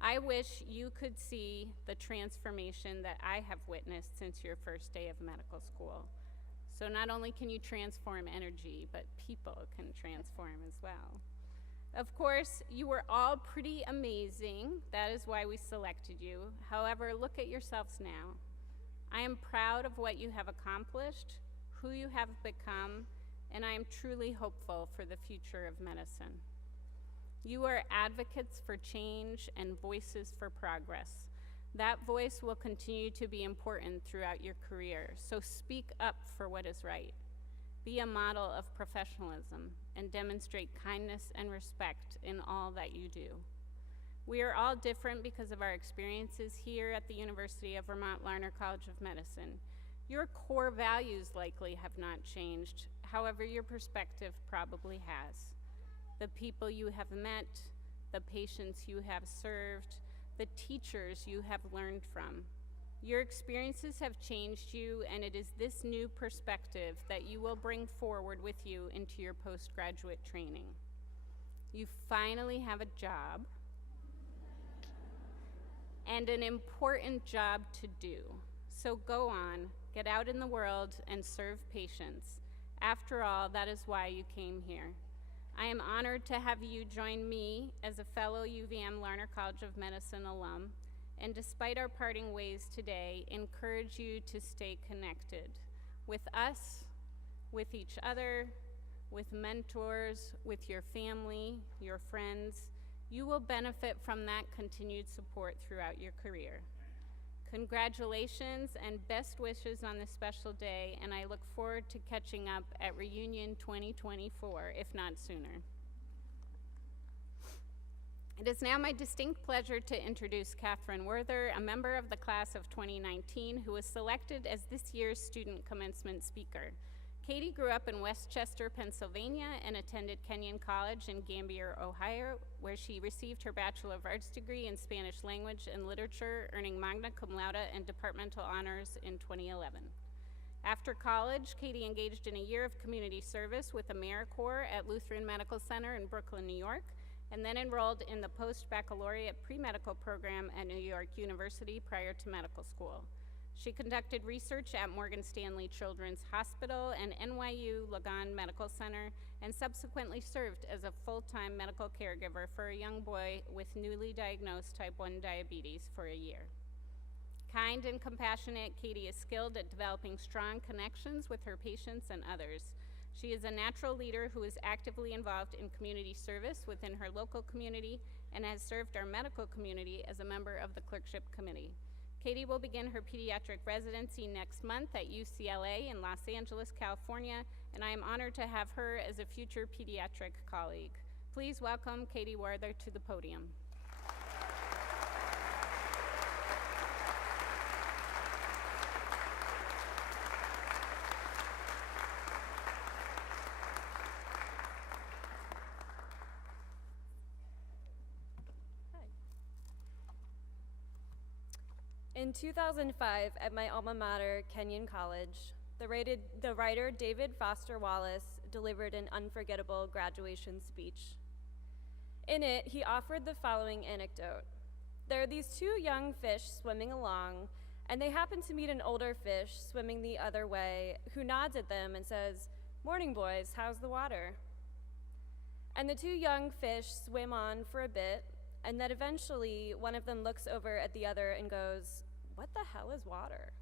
I wish you could see the transformation that I have witnessed since your first day of medical school. So not only can you transform energy, but people can transform as well. Of course, you were all pretty amazing. That is why we selected you. However, look at yourselves now. I am proud of what you have accomplished, who you have become, and I am truly hopeful for the future of medicine. You are advocates for change and voices for progress. That voice will continue to be important throughout your career, so speak up for what is right. Be a model of professionalism and demonstrate kindness and respect in all that you do. We are all different because of our experiences here at the University of Vermont Larner College of Medicine. Your core values likely have not changed, however, your perspective probably has. The people you have met, the patients you have served, the teachers you have learned from. Your experiences have changed you, and it is this new perspective that you will bring forward with you into your postgraduate training. You finally have a job, and an important job to do. So go on, get out in the world, and serve patients. After all, that is why you came here. I am honored to have you join me as a fellow UVM Larner College of Medicine alum, and despite our parting ways today, encourage you to stay connected with us, with each other, with mentors, with your family, your friends. You will benefit from that continued support throughout your career. Congratulations and best wishes on this special day, and I look forward to catching up at Reunion 2024, if not sooner. It is now my distinct pleasure to introduce Katherine Werther, a member of the class of 2019 who was selected as this year's student commencement speaker. Katie grew up in Westchester, Pennsylvania, and attended Kenyon College in Gambier, Ohio, where she received her Bachelor of Arts degree in Spanish Language and Literature, earning magna cum laude and departmental honors in 2011. After college, Katie engaged in a year of community service with AmeriCorps at Lutheran Medical Center in Brooklyn, New York, and then enrolled in the post-baccalaureate pre-medical program at New York University prior to medical school. She conducted research at Morgan Stanley Children's Hospital and NYU Langone Medical Center, and subsequently served as a full-time medical caregiver for a young boy with newly diagnosed type 1 diabetes for a year. Kind and compassionate, Katie is skilled at developing strong connections with her patients and others. She is a natural leader who is actively involved in community service within her local community and has served our medical community as a member of the clerkship committee. Katie will begin her pediatric residency next month at UCLA in Los Angeles, California, and I am honored to have her as a future pediatric colleague. Please welcome Katie Werther to the podium. In 2005, at my alma mater, Kenyon College, the writer David Foster Wallace delivered an unforgettable graduation speech. In it, he offered the following anecdote. There are these two young fish swimming along, and they happen to meet an older fish swimming the other way, who nods at them and says, "Morning, boys, how's the water?" And the two young fish swim on for a bit, and then eventually one of them looks over at the other and goes, "What the hell is water?"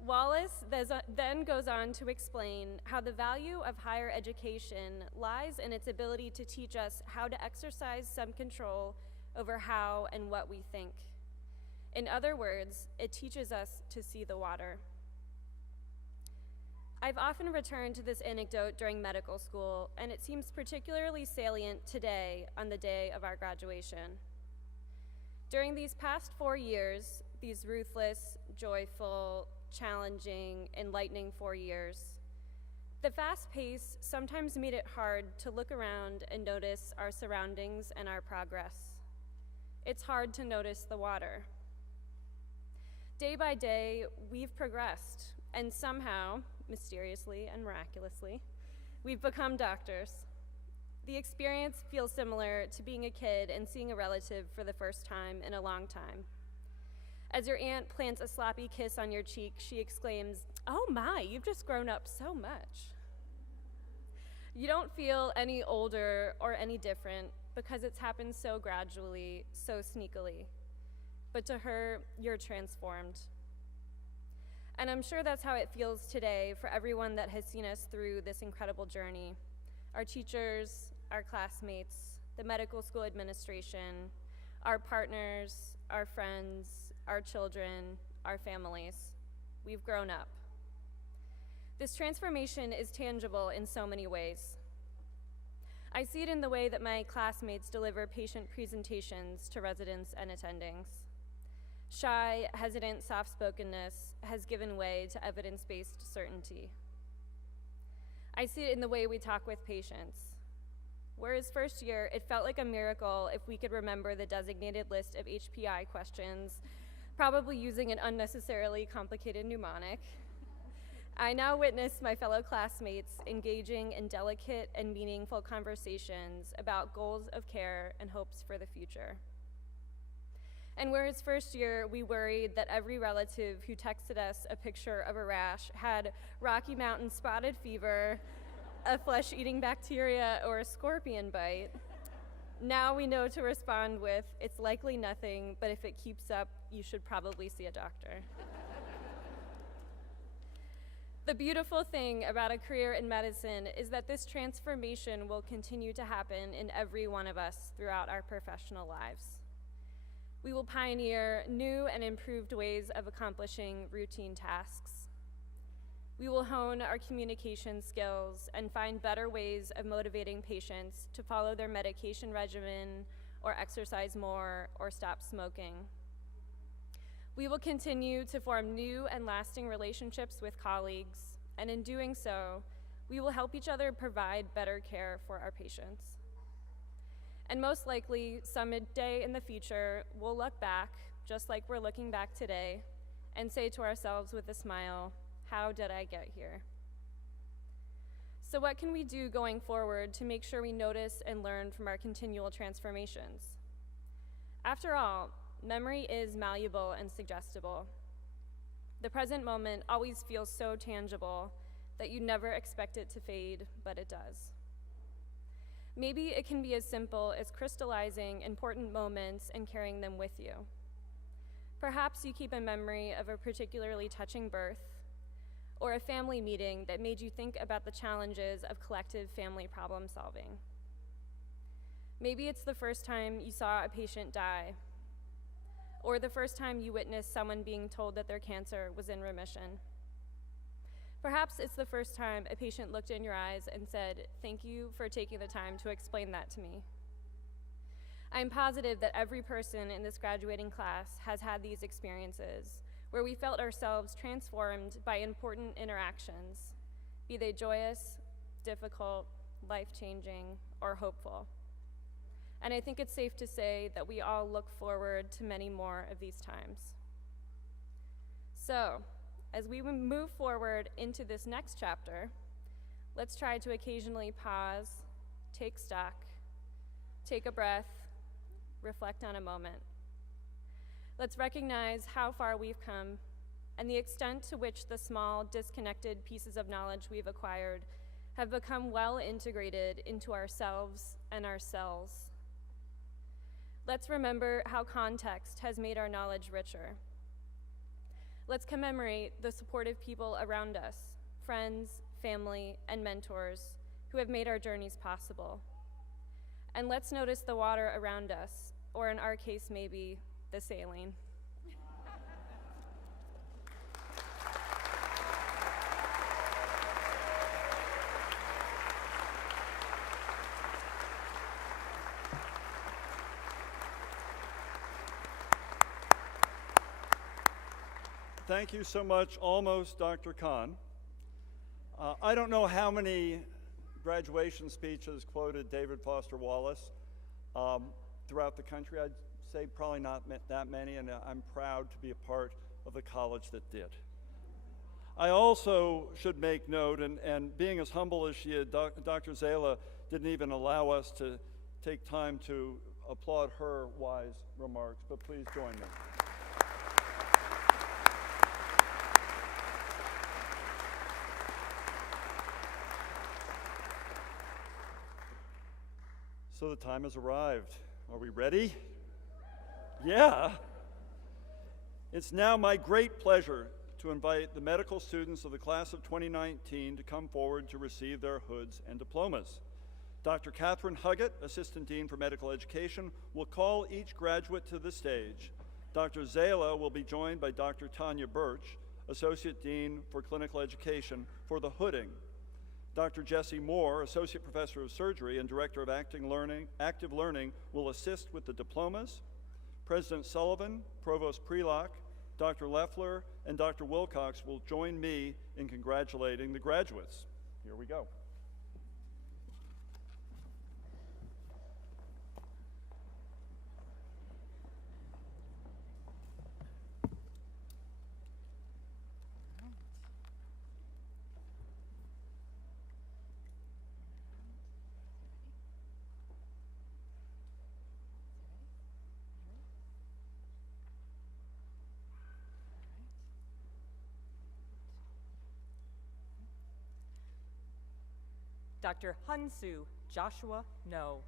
Wallace then goes on to explain how the value of higher education lies in its ability to teach us how to exercise some control over how and what we think. In other words, it teaches us to see the water. I've often returned to this anecdote during medical school, and it seems particularly salient today on the day of our graduation. During these past 4 years, these ruthless, joyful, challenging, enlightening 4 years, the fast pace sometimes made it hard to look around and notice our surroundings and our progress. It's hard to notice the water. Day by day, we've progressed, and somehow, mysteriously and miraculously, we've become doctors. The experience feels similar to being a kid and seeing a relative for the first time in a long time. As your aunt plants a sloppy kiss on your cheek, she exclaims, "Oh my, you've just grown up so much." You don't feel any older or any different because it's happened so gradually, so sneakily. But to her, you're transformed. And I'm sure that's how it feels today for everyone that has seen us through this incredible journey. Our teachers, our classmates, the medical school administration, our partners, our friends, our children, our families. We've grown up. This transformation is tangible in so many ways. I see it in the way that my classmates deliver patient presentations to residents and attendings. Shy, hesitant soft-spokenness has given way to evidence-based certainty. I see it in the way we talk with patients. Whereas first year, it felt like a miracle if we could remember the designated list of HPI questions, probably using an unnecessarily complicated mnemonic. I now witness my fellow classmates engaging in delicate and meaningful conversations about goals of care and hopes for the future. And whereas first year we worried that every relative who texted us a picture of a rash had Rocky Mountain spotted fever, a flesh-eating bacteria, or a scorpion bite, now we know to respond with, "It's likely nothing, but if it keeps up, you should probably see a doctor." The beautiful thing about a career in medicine is that this transformation will continue to happen in every one of us throughout our professional lives. We will pioneer new and improved ways of accomplishing routine tasks. We will hone our communication skills and find better ways of motivating patients to follow their medication regimen or exercise more or stop smoking. We will continue to form new and lasting relationships with colleagues, and in doing so, we will help each other provide better care for our patients. And most likely, someday in the future, we'll look back, just like we're looking back today, and say to ourselves with a smile, "How did I get here?" So what can we do going forward to make sure we notice and learn from our continual transformations? After all, memory is malleable and suggestible. The present moment always feels so tangible that you never expect it to fade, but it does. Maybe it can be as simple as crystallizing important moments and carrying them with you. Perhaps you keep a memory of a particularly touching birth, or a family meeting that made you think about the challenges of collective family problem solving. Maybe it's the first time you saw a patient die, or the first time you witnessed someone being told that their cancer was in remission. Perhaps it's the first time a patient looked in your eyes and said, "Thank you for taking the time to explain that to me." I'm positive that every person in this graduating class has had these experiences where we felt ourselves transformed by important interactions, be they joyous, difficult, life-changing, or hopeful. And I think it's safe to say that we all look forward to many more of these times. So, as we move forward into this next chapter, let's try to occasionally pause, take stock, take a breath, reflect on a moment. Let's recognize how far we've come and the extent to which the small, disconnected pieces of knowledge we've acquired have become well integrated into ourselves and our cells. Let's remember how context has made our knowledge richer. Let's commemorate the supportive people around us, friends, family, and mentors who have made our journeys possible. And let's notice the water around us, or in our case maybe, the saline. Thank you so much, almost Dr. Khan. I don't know how many graduation speeches quoted David Foster Wallace throughout the country. I'd say probably not that many, and I'm proud to be a part of the college that did. I also should make note, and being as humble as she is, Dr. Zala didn't even allow us to take time to applaud her wise remarks, but please join me. So the time has arrived. Are we ready? Yeah. It's now my great pleasure to invite the medical students of the class of 2019 to come forward to receive their hoods and diplomas. Dr. Katherine Huggett, Assistant Dean for Medical Education, will call each graduate to the stage. Dr. Zala will be joined by Dr. Tanya Birch, Associate Dean for Clinical Education, for the hooding. Dr. Jesse Moore, Associate Professor of Surgery and Director of Active Learning, will assist with the diplomas. President Sullivan, Provost Prelock, Dr. Leffler, and Dr. Wilcox will join me in congratulating the graduates. Here we go. Dr. Hunsu Joshua No.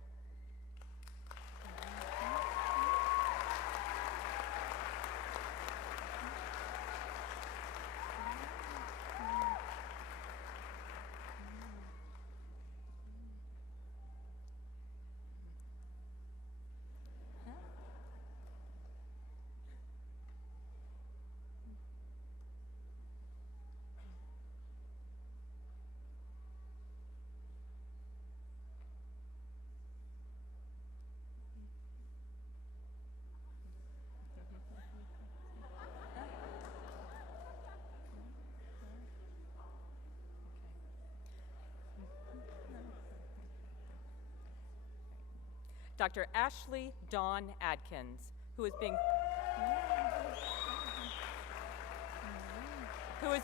Dr. Ashley Dawn Adkins, who is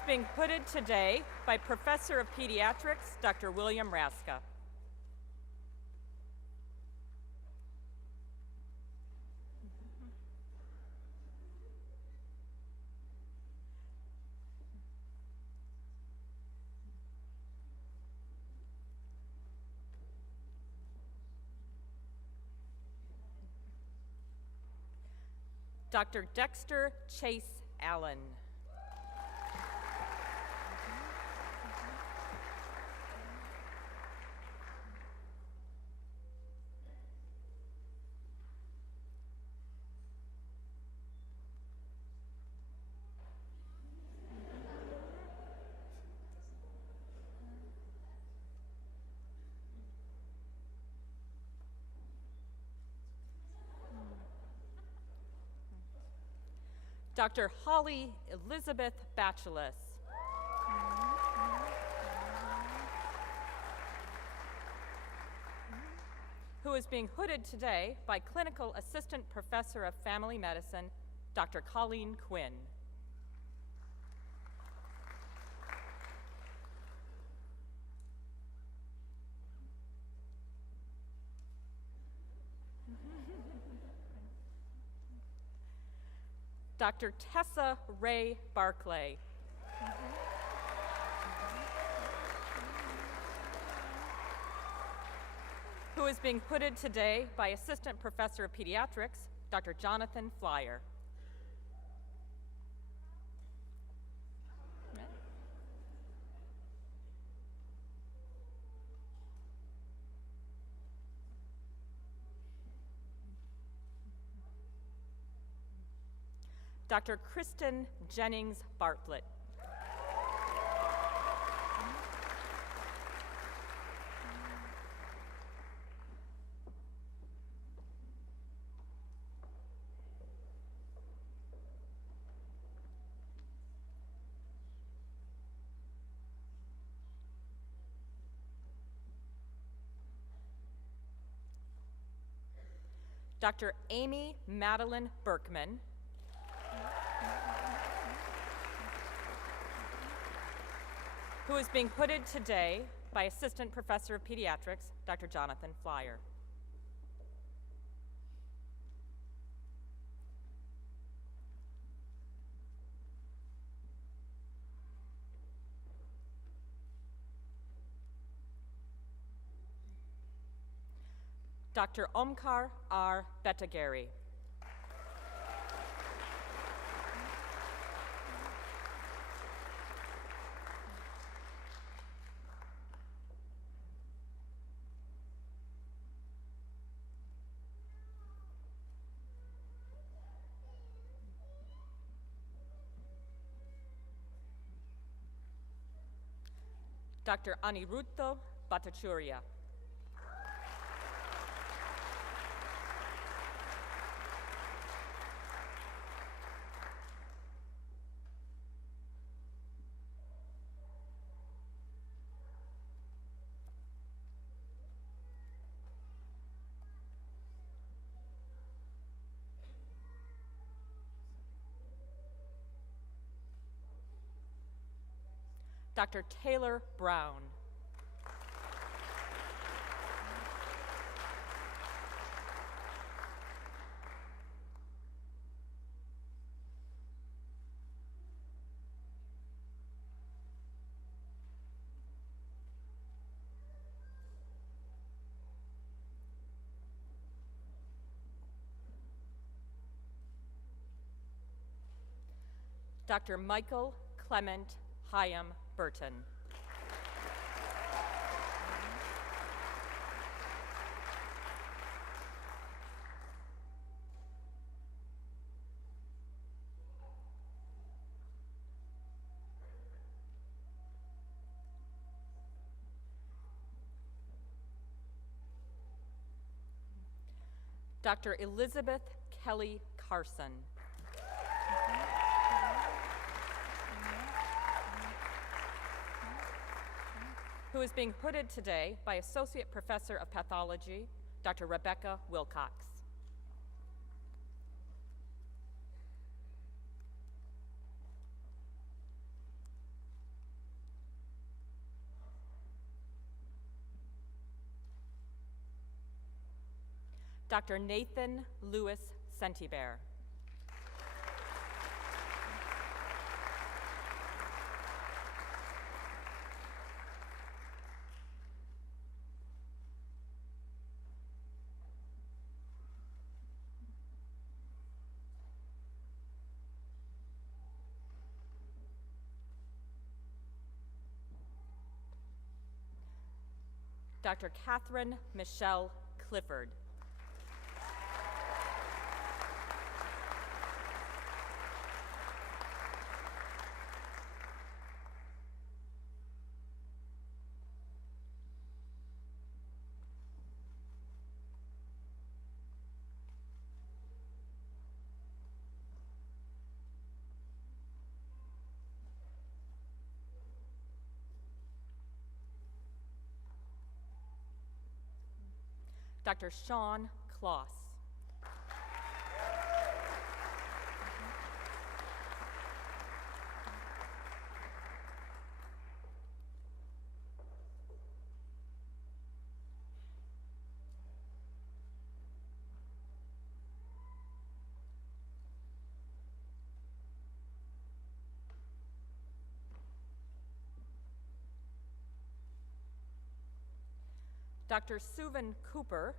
being hooded today by Professor of Pediatrics, Dr. William Raska. Dr. Dexter Chase Allen. Dr. Holly Elizabeth Bachelis. Who is being hooded today by Clinical Assistant Professor of Family Medicine, Dr. Colleen Quinn. Dr. Tessa Ray Barclay. Who is being hooded today by Assistant Professor of Pediatrics, Dr. Jonathan Flyer. Dr. Kristen Jennings Bartlett. Dr. Amy Madeline Berkman. Who is being hooded today by Assistant Professor of Pediatrics, Dr. Jonathan Flyer. Dr. Omkar R. Betagari. Dr. Anirudh Bhattacharya. Dr. Taylor Brown. Dr. Michael Clement Hyam Burton. Dr. Elizabeth Kelly Carson. Who is being hooded today by Associate Professor of Pathology, Dr. Rebecca Wilcox. Dr. Nathan Lewis Sentibear. Dr. Katherine Michelle Clifford. Dr. Sean Kloss. Dr. Suvan Cooper,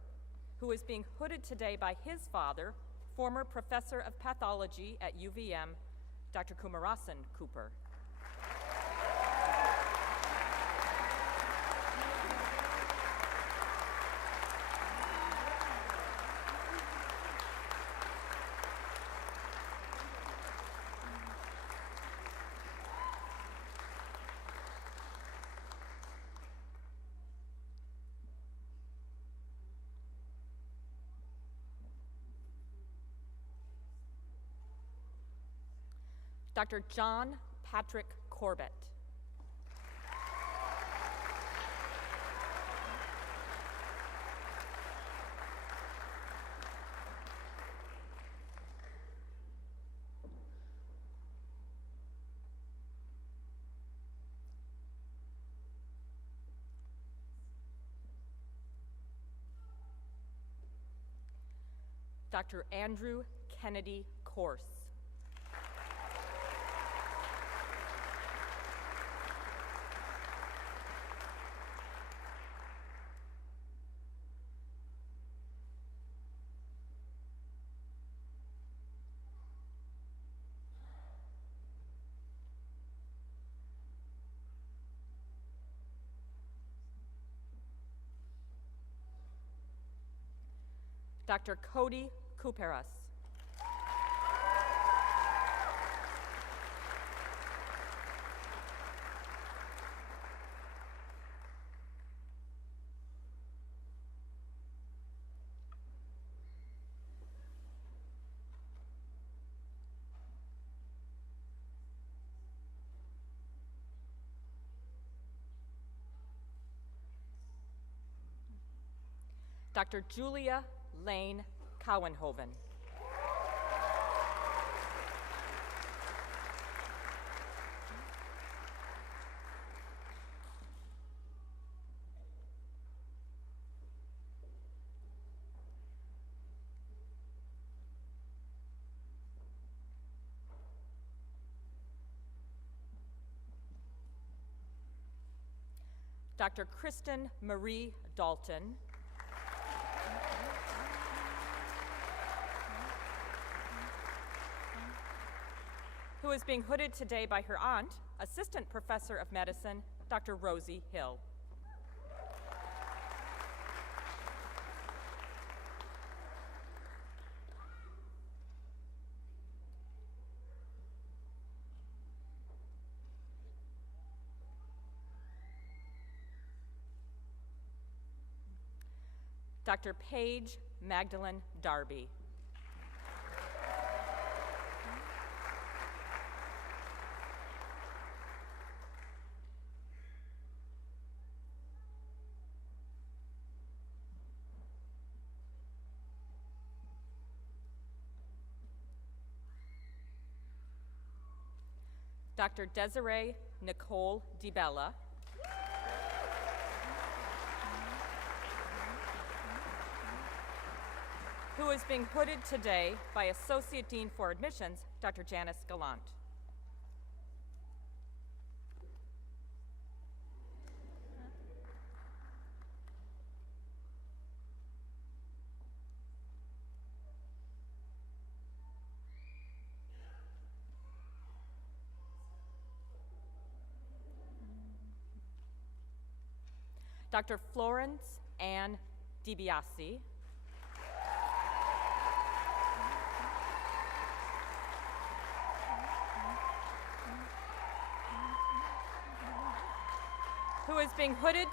who is being hooded today by his father, former professor of pathology at UVM, Dr. Kumarasan Cooper. Dr. John Patrick Corbett. Dr. Andrew Kennedy Corse. Dr. Cody Kuperas. Dr. Julia Lane Cowenhoven. Dr. Kristen Marie Dalton. Who is being hooded today by her aunt, Assistant Professor of Medicine, Dr. Rosie Hill. Dr. Paige Magdalene Darby. Dr. Desiree Nicole DiBella. Who is being hooded today by Associate Dean for Admissions, Dr. Janice Gallant. Dr. Florence Ann DiBiase. Who is being hooded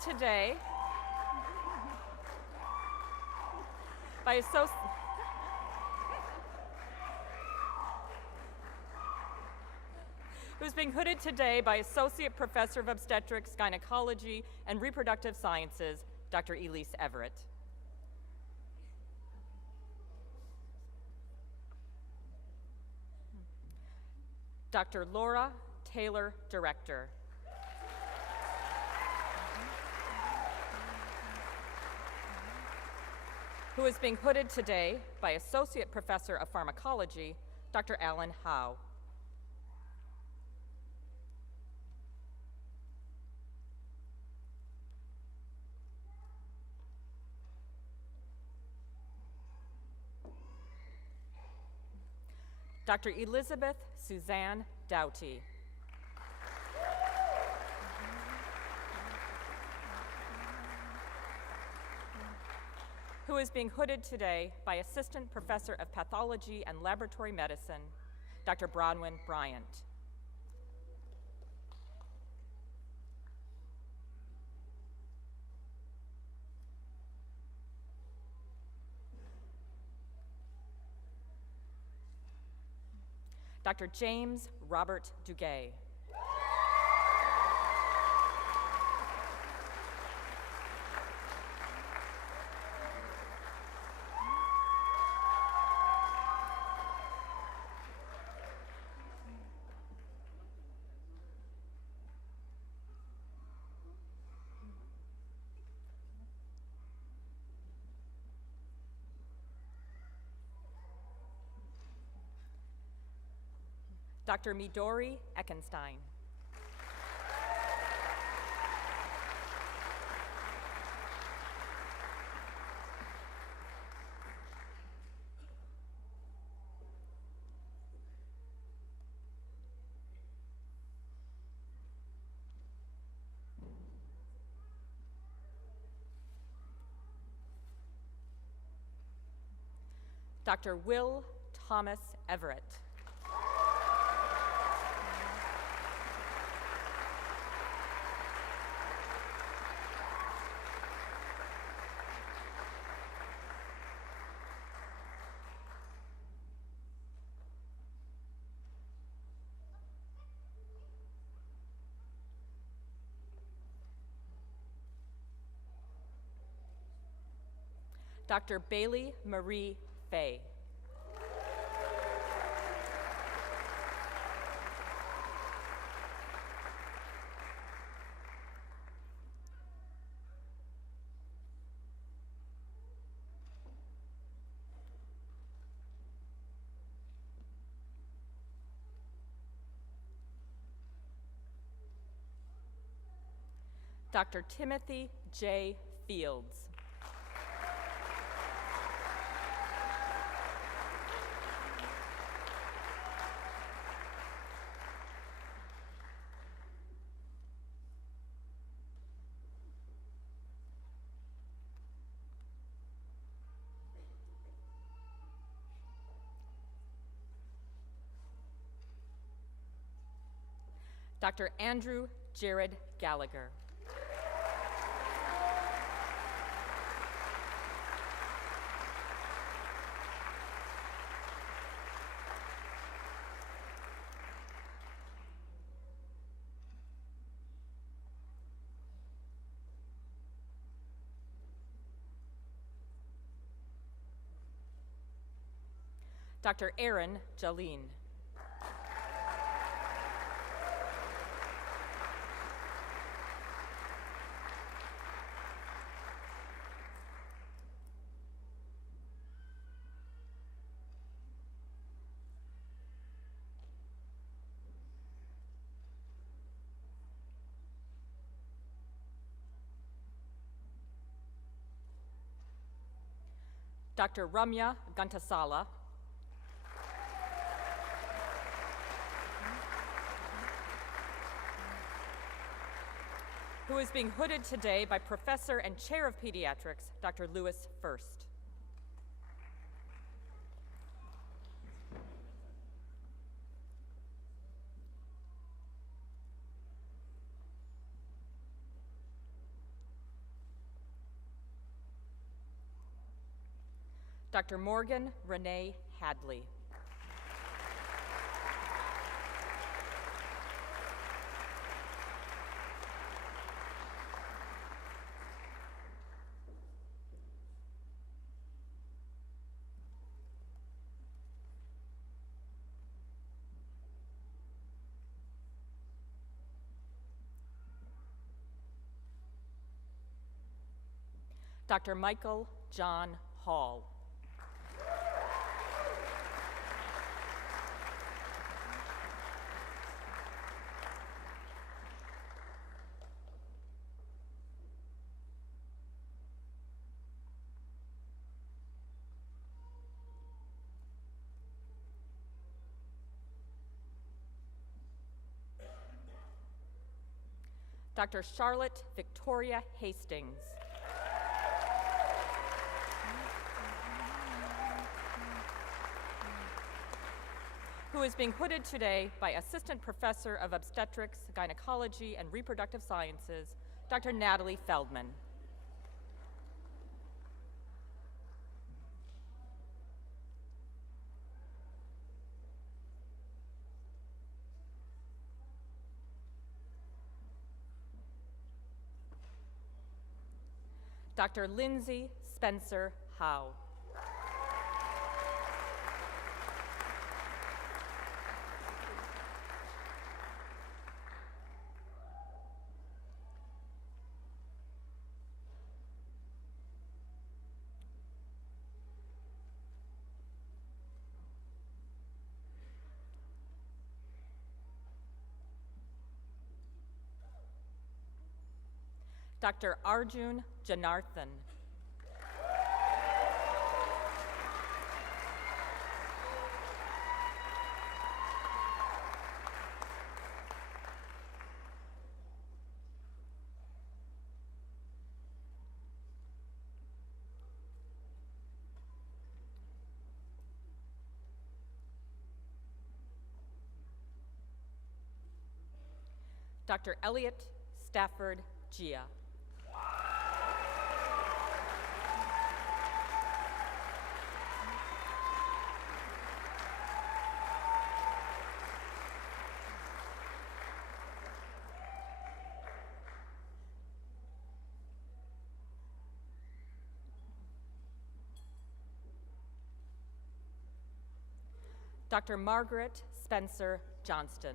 today by Associate Professor of Obstetrics, Gynecology, and Reproductive Sciences, Dr. Elise Everett. Dr. Laura Taylor, Director. Who is being hooded today by Associate Professor of Pharmacology, Dr. Alan Howe. Dr. Elizabeth Suzanne Doughty. Who is being hooded today by Assistant Professor of Pathology and Laboratory Medicine, Dr. Bronwyn Bryant. Dr. James Robert Duguay. Dr. Midori Eckenstein. Dr. Will Thomas Everett. Dr. Bailey Marie Fay. Dr. Timothy J. Fields. Dr. Andrew Jared Gallagher. Dr. Aaron Jaleen. Dr. Ramya Gantasala. Who is being hooded today by Professor and Chair of Pediatrics, Dr. Lewis First. Dr. Morgan Renee Hadley. Dr. Michael John Hall. Dr. Charlotte Victoria Hastings. Who is being hooded today by Assistant Professor of Obstetrics, Gynecology, and Reproductive Sciences, Dr. Natalie Feldman. Dr. Lindsay Spencer Howe. Dr. Arjun Janarthan. Dr. Elliot Stafford Gia. Dr. Margaret Spencer Johnston.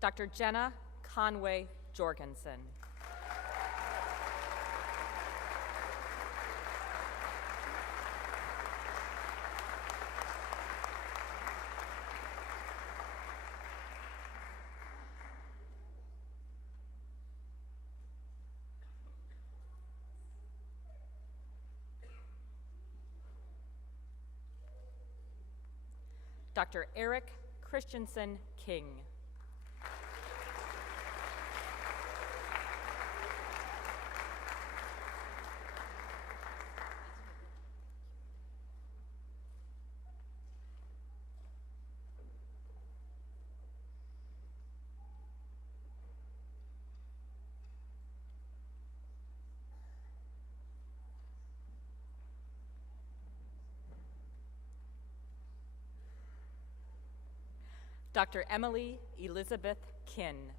Dr. Jenna Conway Jorgensen. Dr. Eric Christensen King. Dr. Emily Elizabeth Kinn.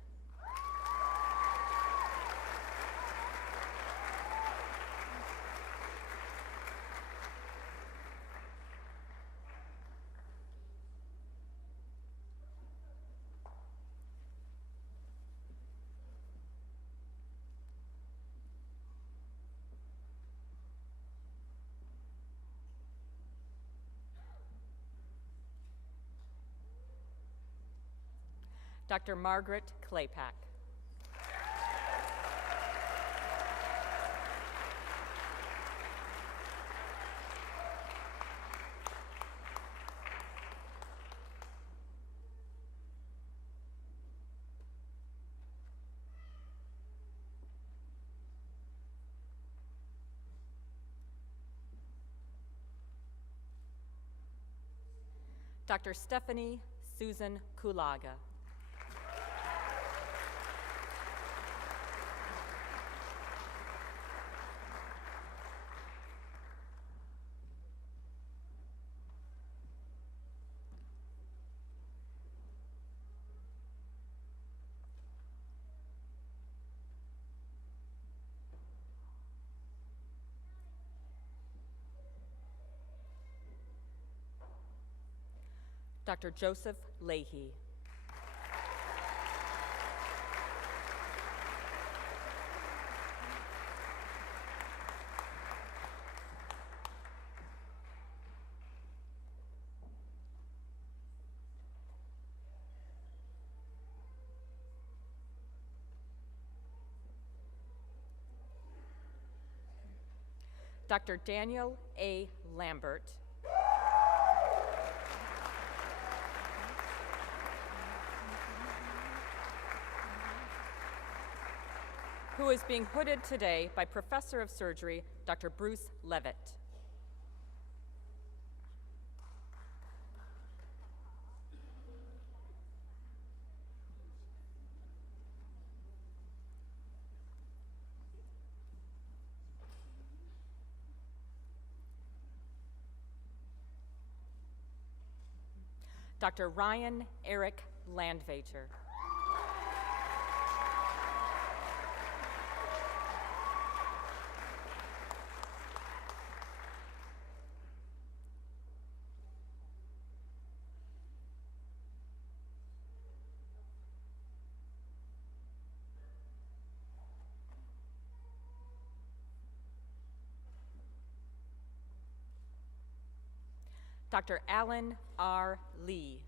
Dr. Margaret Claypack. Dr. Stephanie Susan Kulaga. Dr. Joseph Leahy. Dr. Daniel A. Lambert. Who is being hooded today by Professor of Surgery, Dr. Bruce Levitt. Dr. Ryan Eric Landvater. Dr. Alan R. Lee.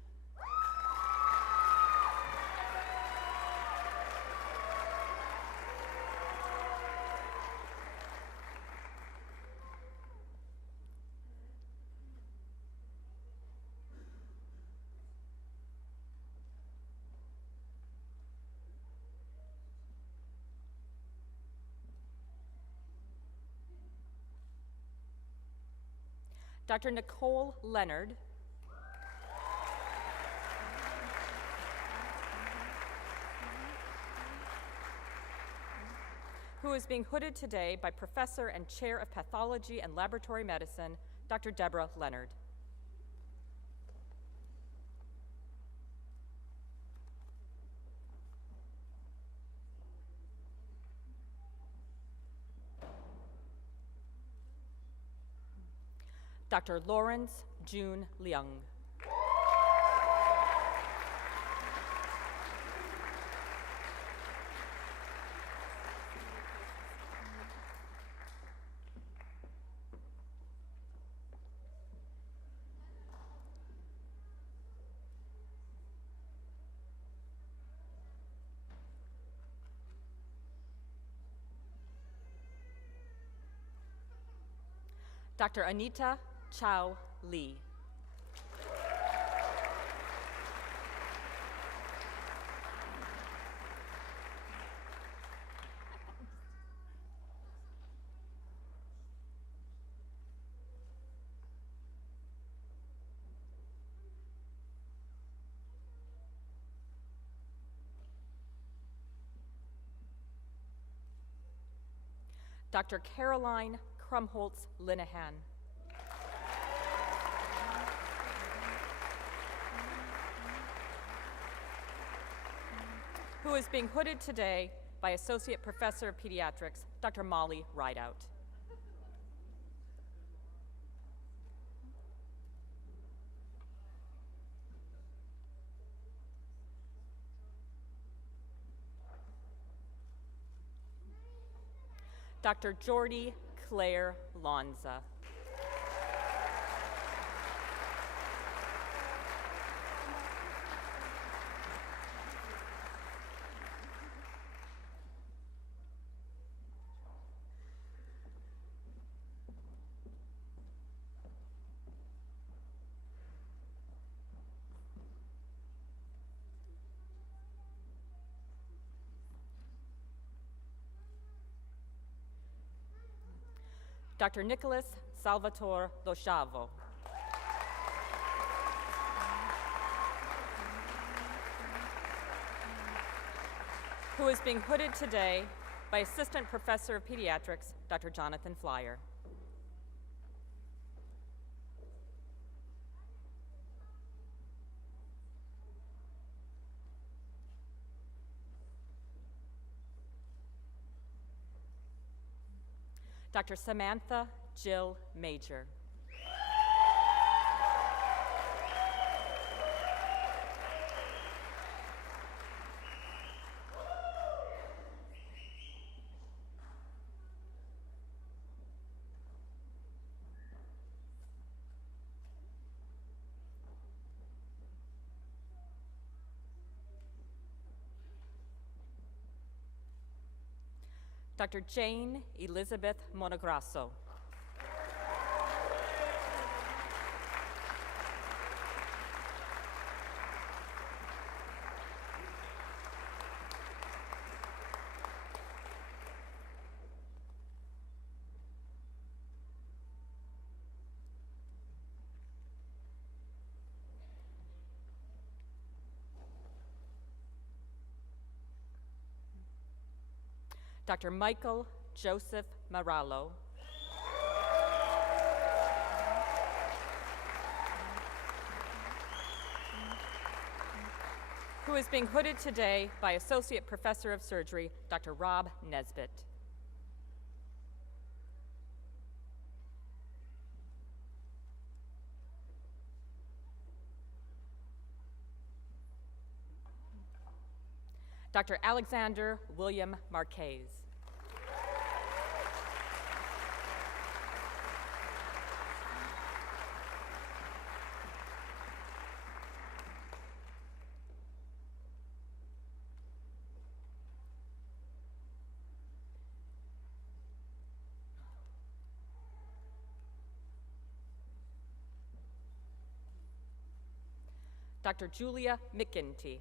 Dr. Nicole Leonard, who is being hooded today by Professor and Chair of Pathology and Laboratory Medicine, Dr. Deborah Leonard. Dr. Lawrence June Leung. Dr. Anita Chow Lee. Dr. Caroline Krumholtz Linehan. Who is being hooded today by Associate Professor of Pediatrics, Dr. Molly Rideout. Dr. Jordy Claire Lonza. Dr. Nicholas Salvatore Lochavo. Who is being hooded today by Assistant Professor of Pediatrics, Dr. Jonathan Flyer. Dr. Samantha Jill Major. Dr. Jane Elizabeth Monograsso. Dr. Michael Joseph Marallo. Who is being hooded today by Associate Professor of Surgery, Dr. Rob Nesbitt. Dr. Alexander William Marquez. Dr. Julia McGinty.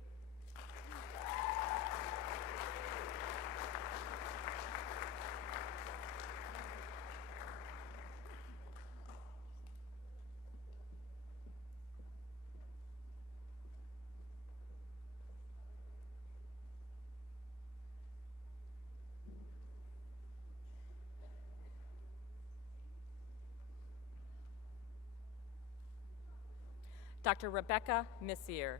Dr. Rebecca Missier.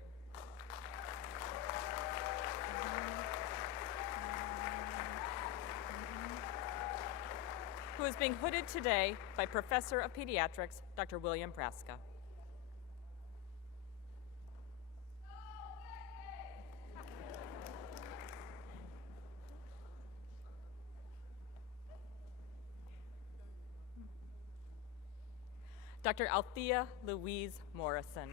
Who is being hooded today by Professor of Pediatrics, Dr. William Praska. Dr. Althea Louise Morrison.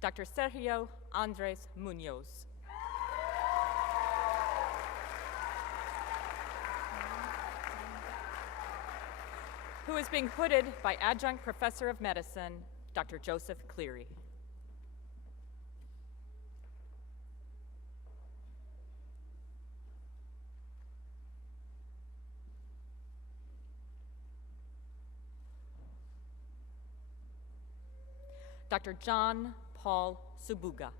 Dr. Sergio Andres Munoz. Who is being hooded by Adjunct Professor of Medicine, Dr. Joseph Cleary. Dr. John Paul Subuga.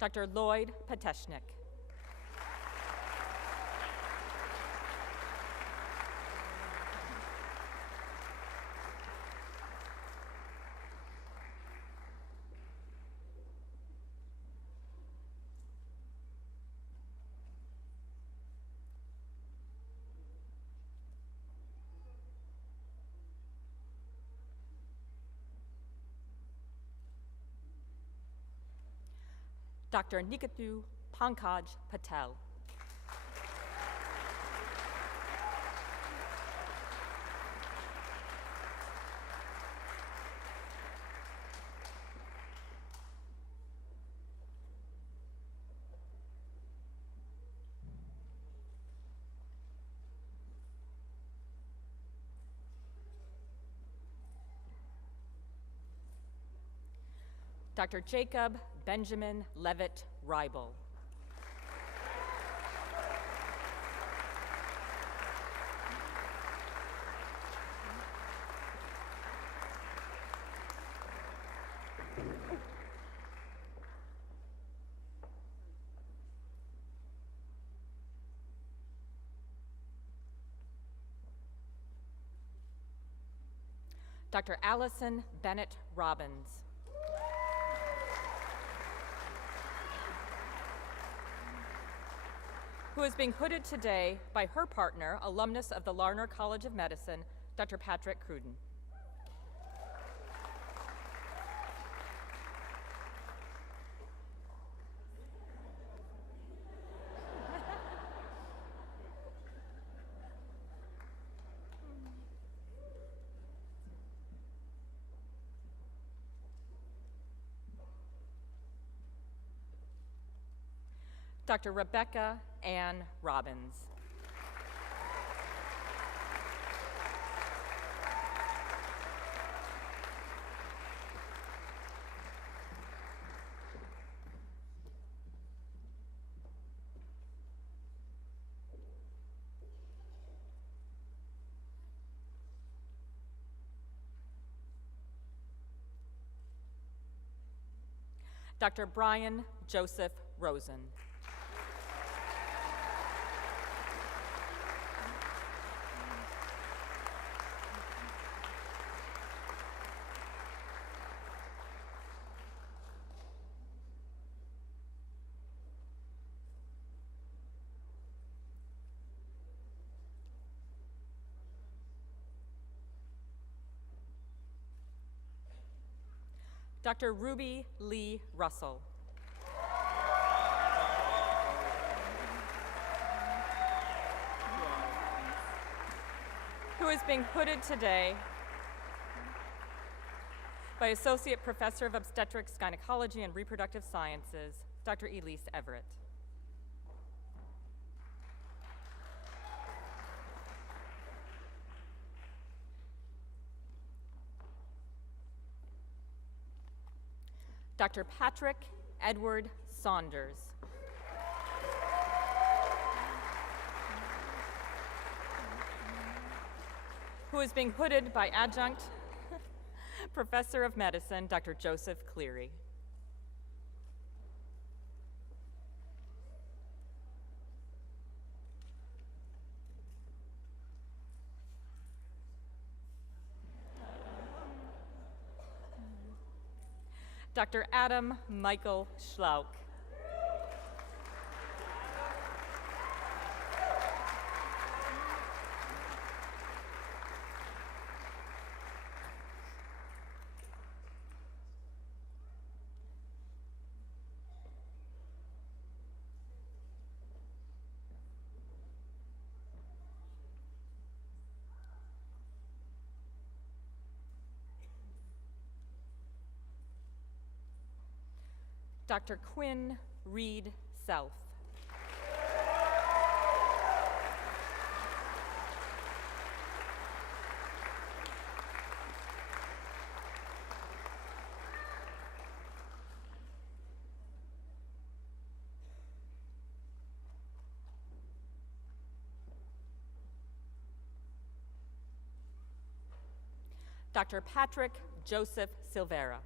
Dr. Lloyd Peteshnik. Dr. Nikatu Pankaj Patel. Dr. Jacob Benjamin Levitt Reibel. Dr. Allison Bennett Robbins. Who is being hooded today by her partner, alumnus of the Larner College of Medicine, Dr. Patrick Cruden. Dr. Rebecca Ann Robbins. Dr. Brian Joseph Rosen. Dr. Ruby Lee Russell. who is being hooded today by Associate Professor of Obstetrics, Gynecology, and Reproductive Sciences, Dr. Elise Everett. Dr. Patrick Edward Saunders. Who is being hooded by Adjunct Professor of Medicine, Dr. Joseph Cleary. Dr. Adam Michael Schlauch. Dr. Quinn Reed South. Dr. Patrick Joseph Silvera.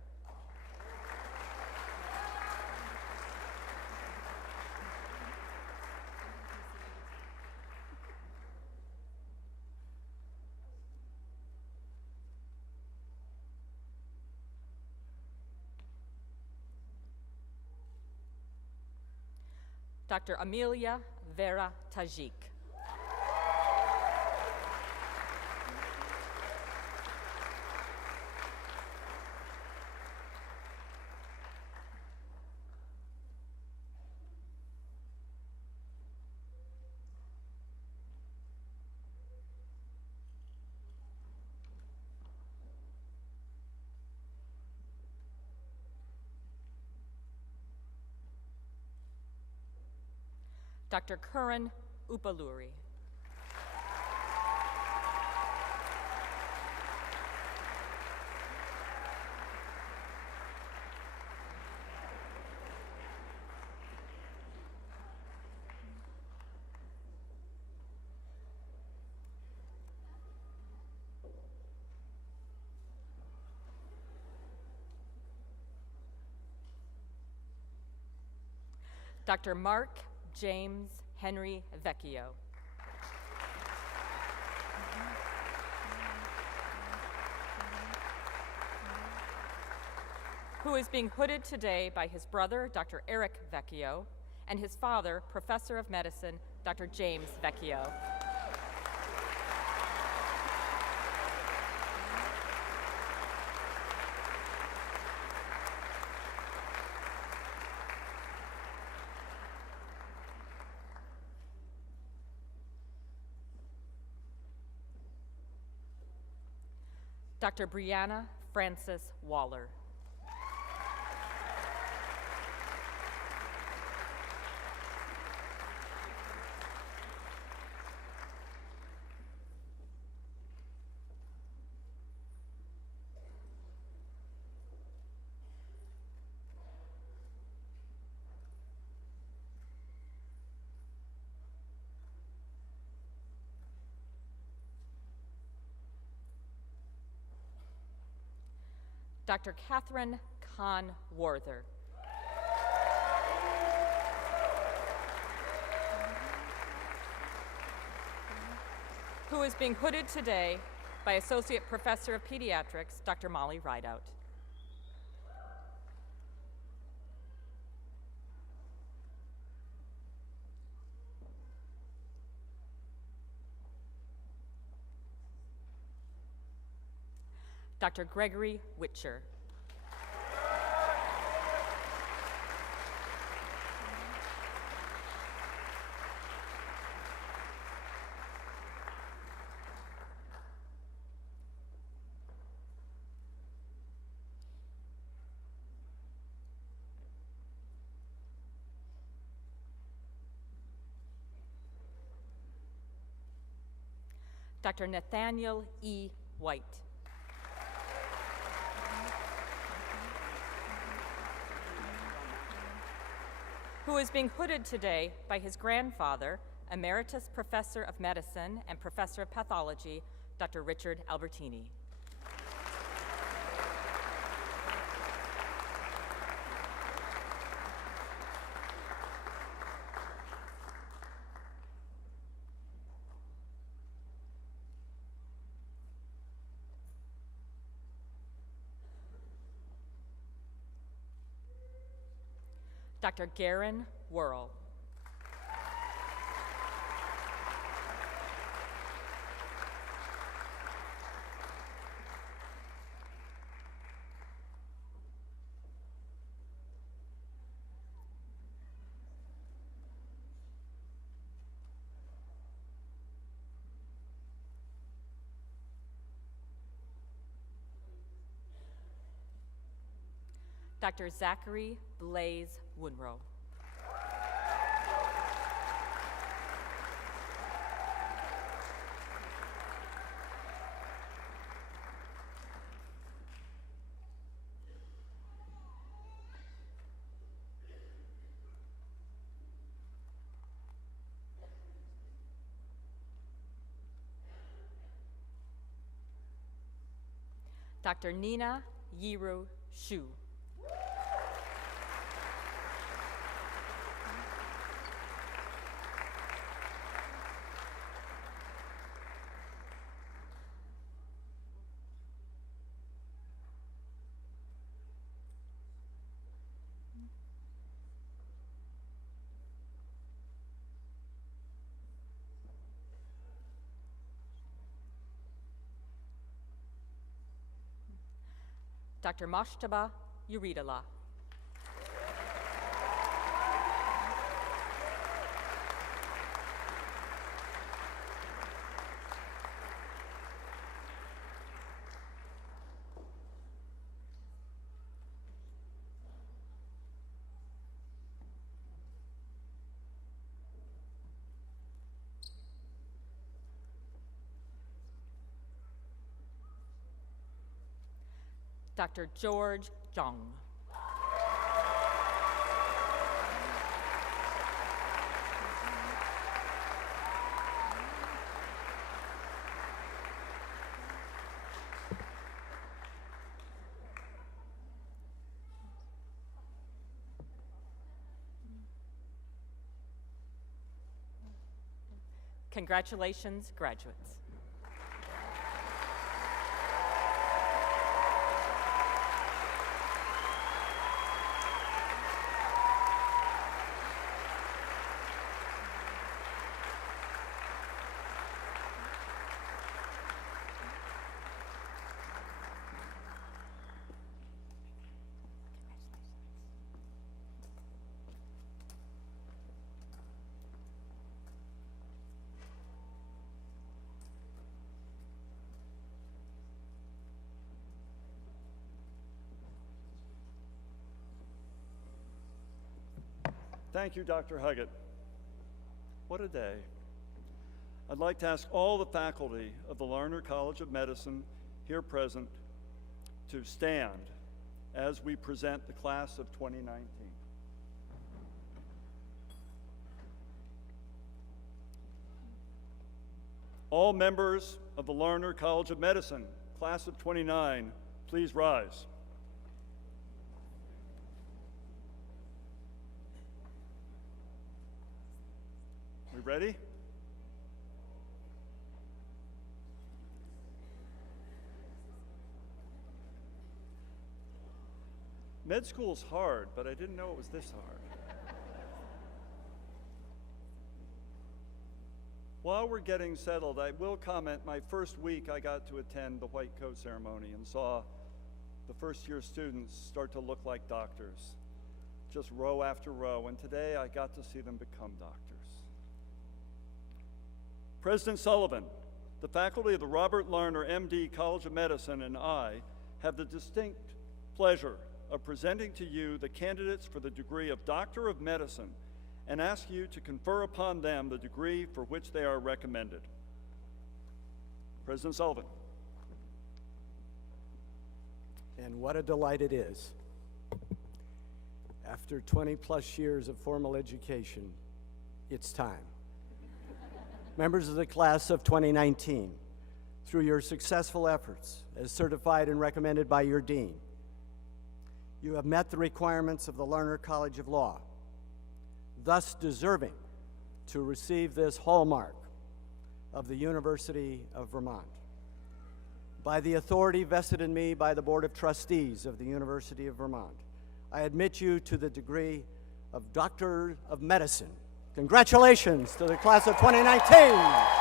Dr. Amelia Vera Tajik. Dr. Curran Upaluri. Dr. Mark James Henry Vecchio. Who is being hooded today by his brother, Dr. Eric Vecchio, and his father, Professor of Medicine, Dr. James Vecchio. Dr. Brianna Frances Waller. Dr. Katherine Werther. Who is being hooded today by Associate Professor of Pediatrics, Dr. Molly Rideout. Dr. Gregory Witcher. Dr. Nathaniel E. White. Who is being hooded today by his grandfather, Emeritus Professor of Medicine and Professor of Pathology, Dr. Richard Albertini. Dr. Garen Worrell. Dr. Zachary Blaze Woonrow. Dr. Nina Yiru Shu. Dr. Mashtaba Yuridala. Dr. George Zhang. Congratulations, graduates. Thank you, Dr. Huggett. What a day. I'd like to ask all the faculty of the Larner College of Medicine here present to stand as we present the class of 2019. All members of the Larner College of Medicine, class of 29, please rise. We ready? Med school's hard, but I didn't know it was this hard. While we're getting settled, I will comment my first week I got to attend the white coat ceremony and saw the first year students start to look like doctors, just row after row, and today I got to see them become doctors. President Sullivan, the faculty of the Robert Larner, MD, College of Medicine, and I have the distinct pleasure of presenting to you the candidates for the degree of Doctor of Medicine and ask you to confer upon them the degree for which they are recommended. President Sullivan. And what a delight it is. After 20+ years of formal education, it's time. Members of the class of 2019, through your successful efforts as certified and recommended by your dean, you have met the requirements of the Larner College of Law, thus deserving to receive this hallmark of the University of Vermont. By the authority vested in me by the Board of Trustees of the University of Vermont, I admit you to the degree of Doctor of Medicine. Congratulations to the class of 2019.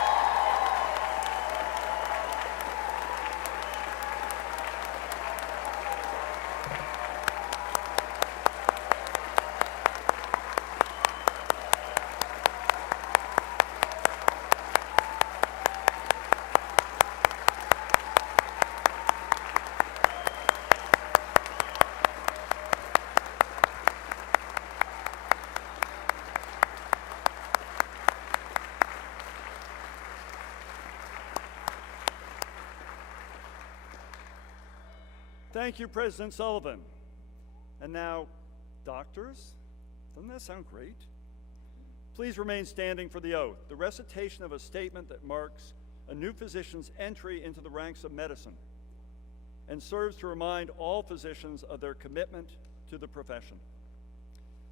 Thank you, President Sullivan. And now, doctors, doesn't that sound great? Please remain standing for the oath, the recitation of a statement that marks a new physician's entry into the ranks of medicine and serves to remind all physicians of their commitment to the profession.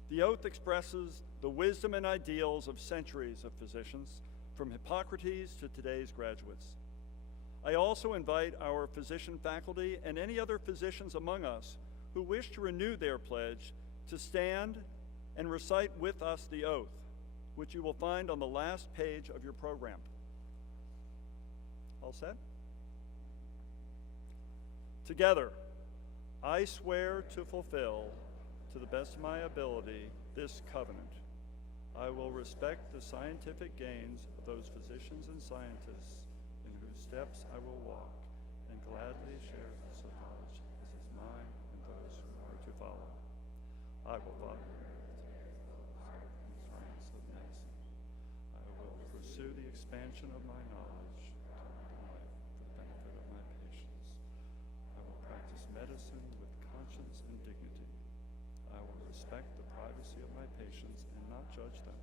The oath expresses the wisdom and ideals of centuries of physicians, from Hippocrates to today's graduates. I also invite our physician faculty and any other physicians among us who wish to renew their pledge to stand and recite with us the oath, which you will find on the last page of your program. All set? Together, I swear to fulfill, to the best of my ability, this covenant. I will respect the scientific gains of those physicians and scientists in whose steps I will walk, and gladly share this knowledge as is mine and those who are to follow. I will follow the science of medicine. I will pursue the expansion of my knowledge to life for the benefit of my patients. I will practice medicine with conscience and dignity. I will respect the privacy of my patients and not judge them.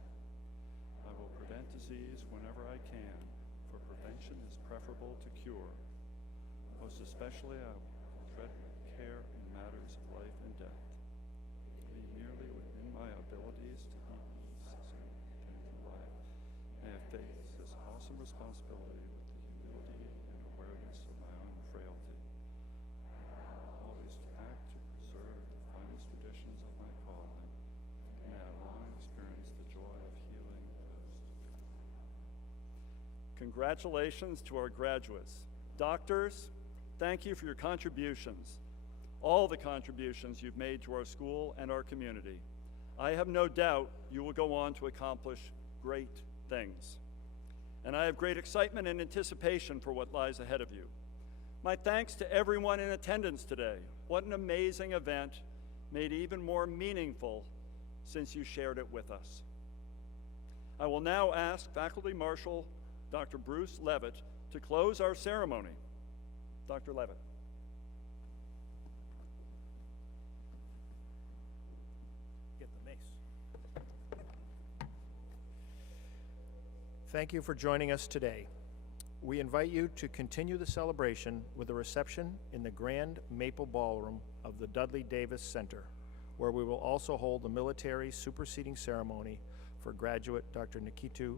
I will prevent disease whenever I can, for prevention is preferable to cure. Most especially, I will tread with care in matters of life and death. Be merely within my abilities to ease and life. May I face this awesome responsibility with the humility and awareness of my own frailty. Always to act to preserve the finest traditions of my calling. May I long experience the joy of healing those. Congratulations to our graduates. Doctors, thank you for your contributions, all the contributions you've made to our school and our community. I have no doubt you will go on to accomplish great things. And I have great excitement and anticipation for what lies ahead of you. My thanks to everyone in attendance today. What an amazing event, made even more meaningful since you shared it with us. I will now ask Faculty Marshal Dr. Bruce Levitt to close our ceremony. Dr. Levitt. Get the mace. Thank you for joining us today. We invite you to continue the celebration with a reception in the Grand Maple Ballroom of the Dudley Davis Center, where we will also hold the military superseding ceremony for graduate Dr. Nikitu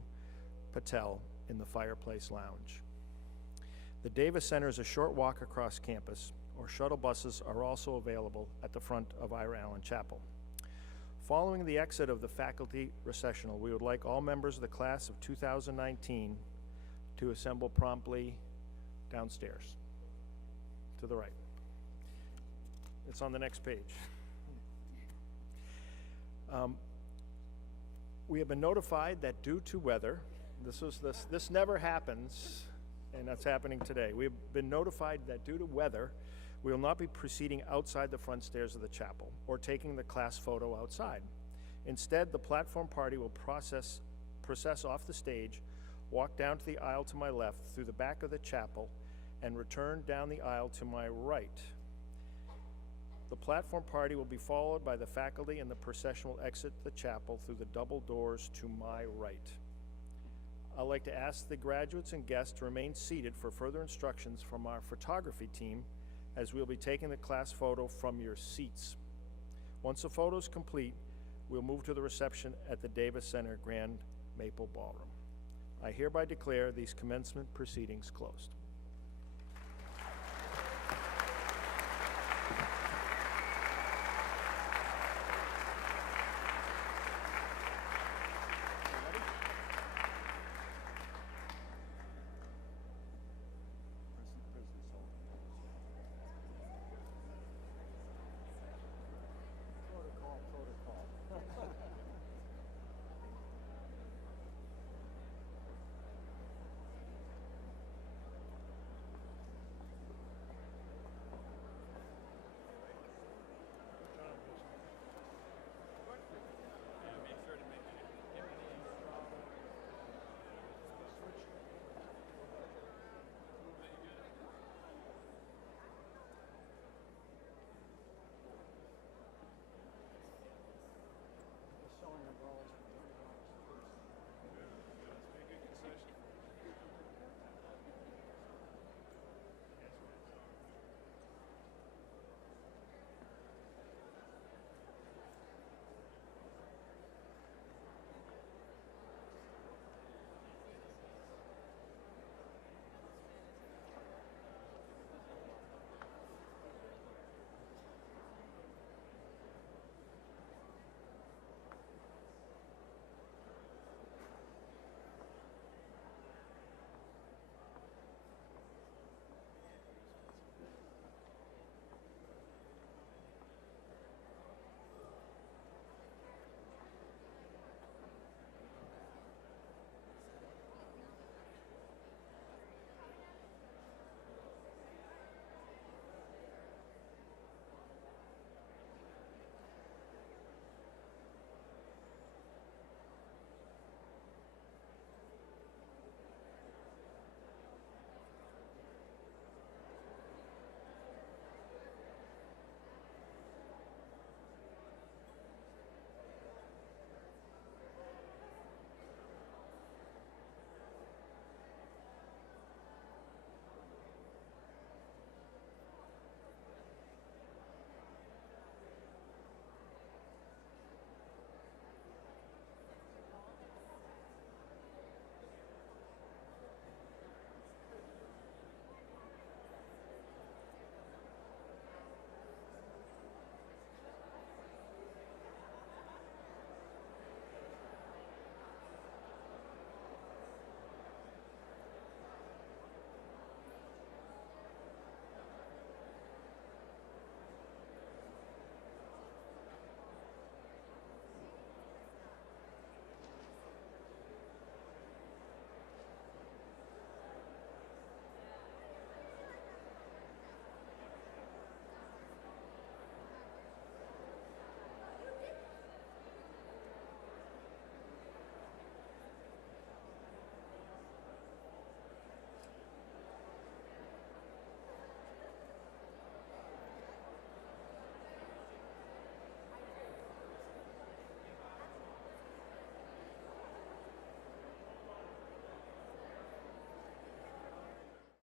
Patel in the Fireplace Lounge. The Davis Center is a short walk across campus, or shuttle buses are also available at the front of Ira Allen Chapel. Following the exit of the faculty recessional, we would like all members of the class of 2019 to assemble promptly downstairs, to the right. It's on the next page. We have been notified that due to weather, this never happens, and that's happening today. We have been notified that due to weather, we will not be proceeding outside the front stairs of the chapel or taking the class photo outside. Instead, the platform party will process off the stage walk down to the aisle to my left through the back of the chapel and return down the aisle to my right. The platform party will be followed by the faculty, and the procession will exit the chapel through the double doors to my right. I'd like to ask the graduates and guests to remain seated for further instructions from our photography team, as we'll be taking the class photo from your seats. Once the photo is complete, we'll move to the reception at the Davis Center Grand Maple Ballroom. I hereby declare these commencement proceedings closed.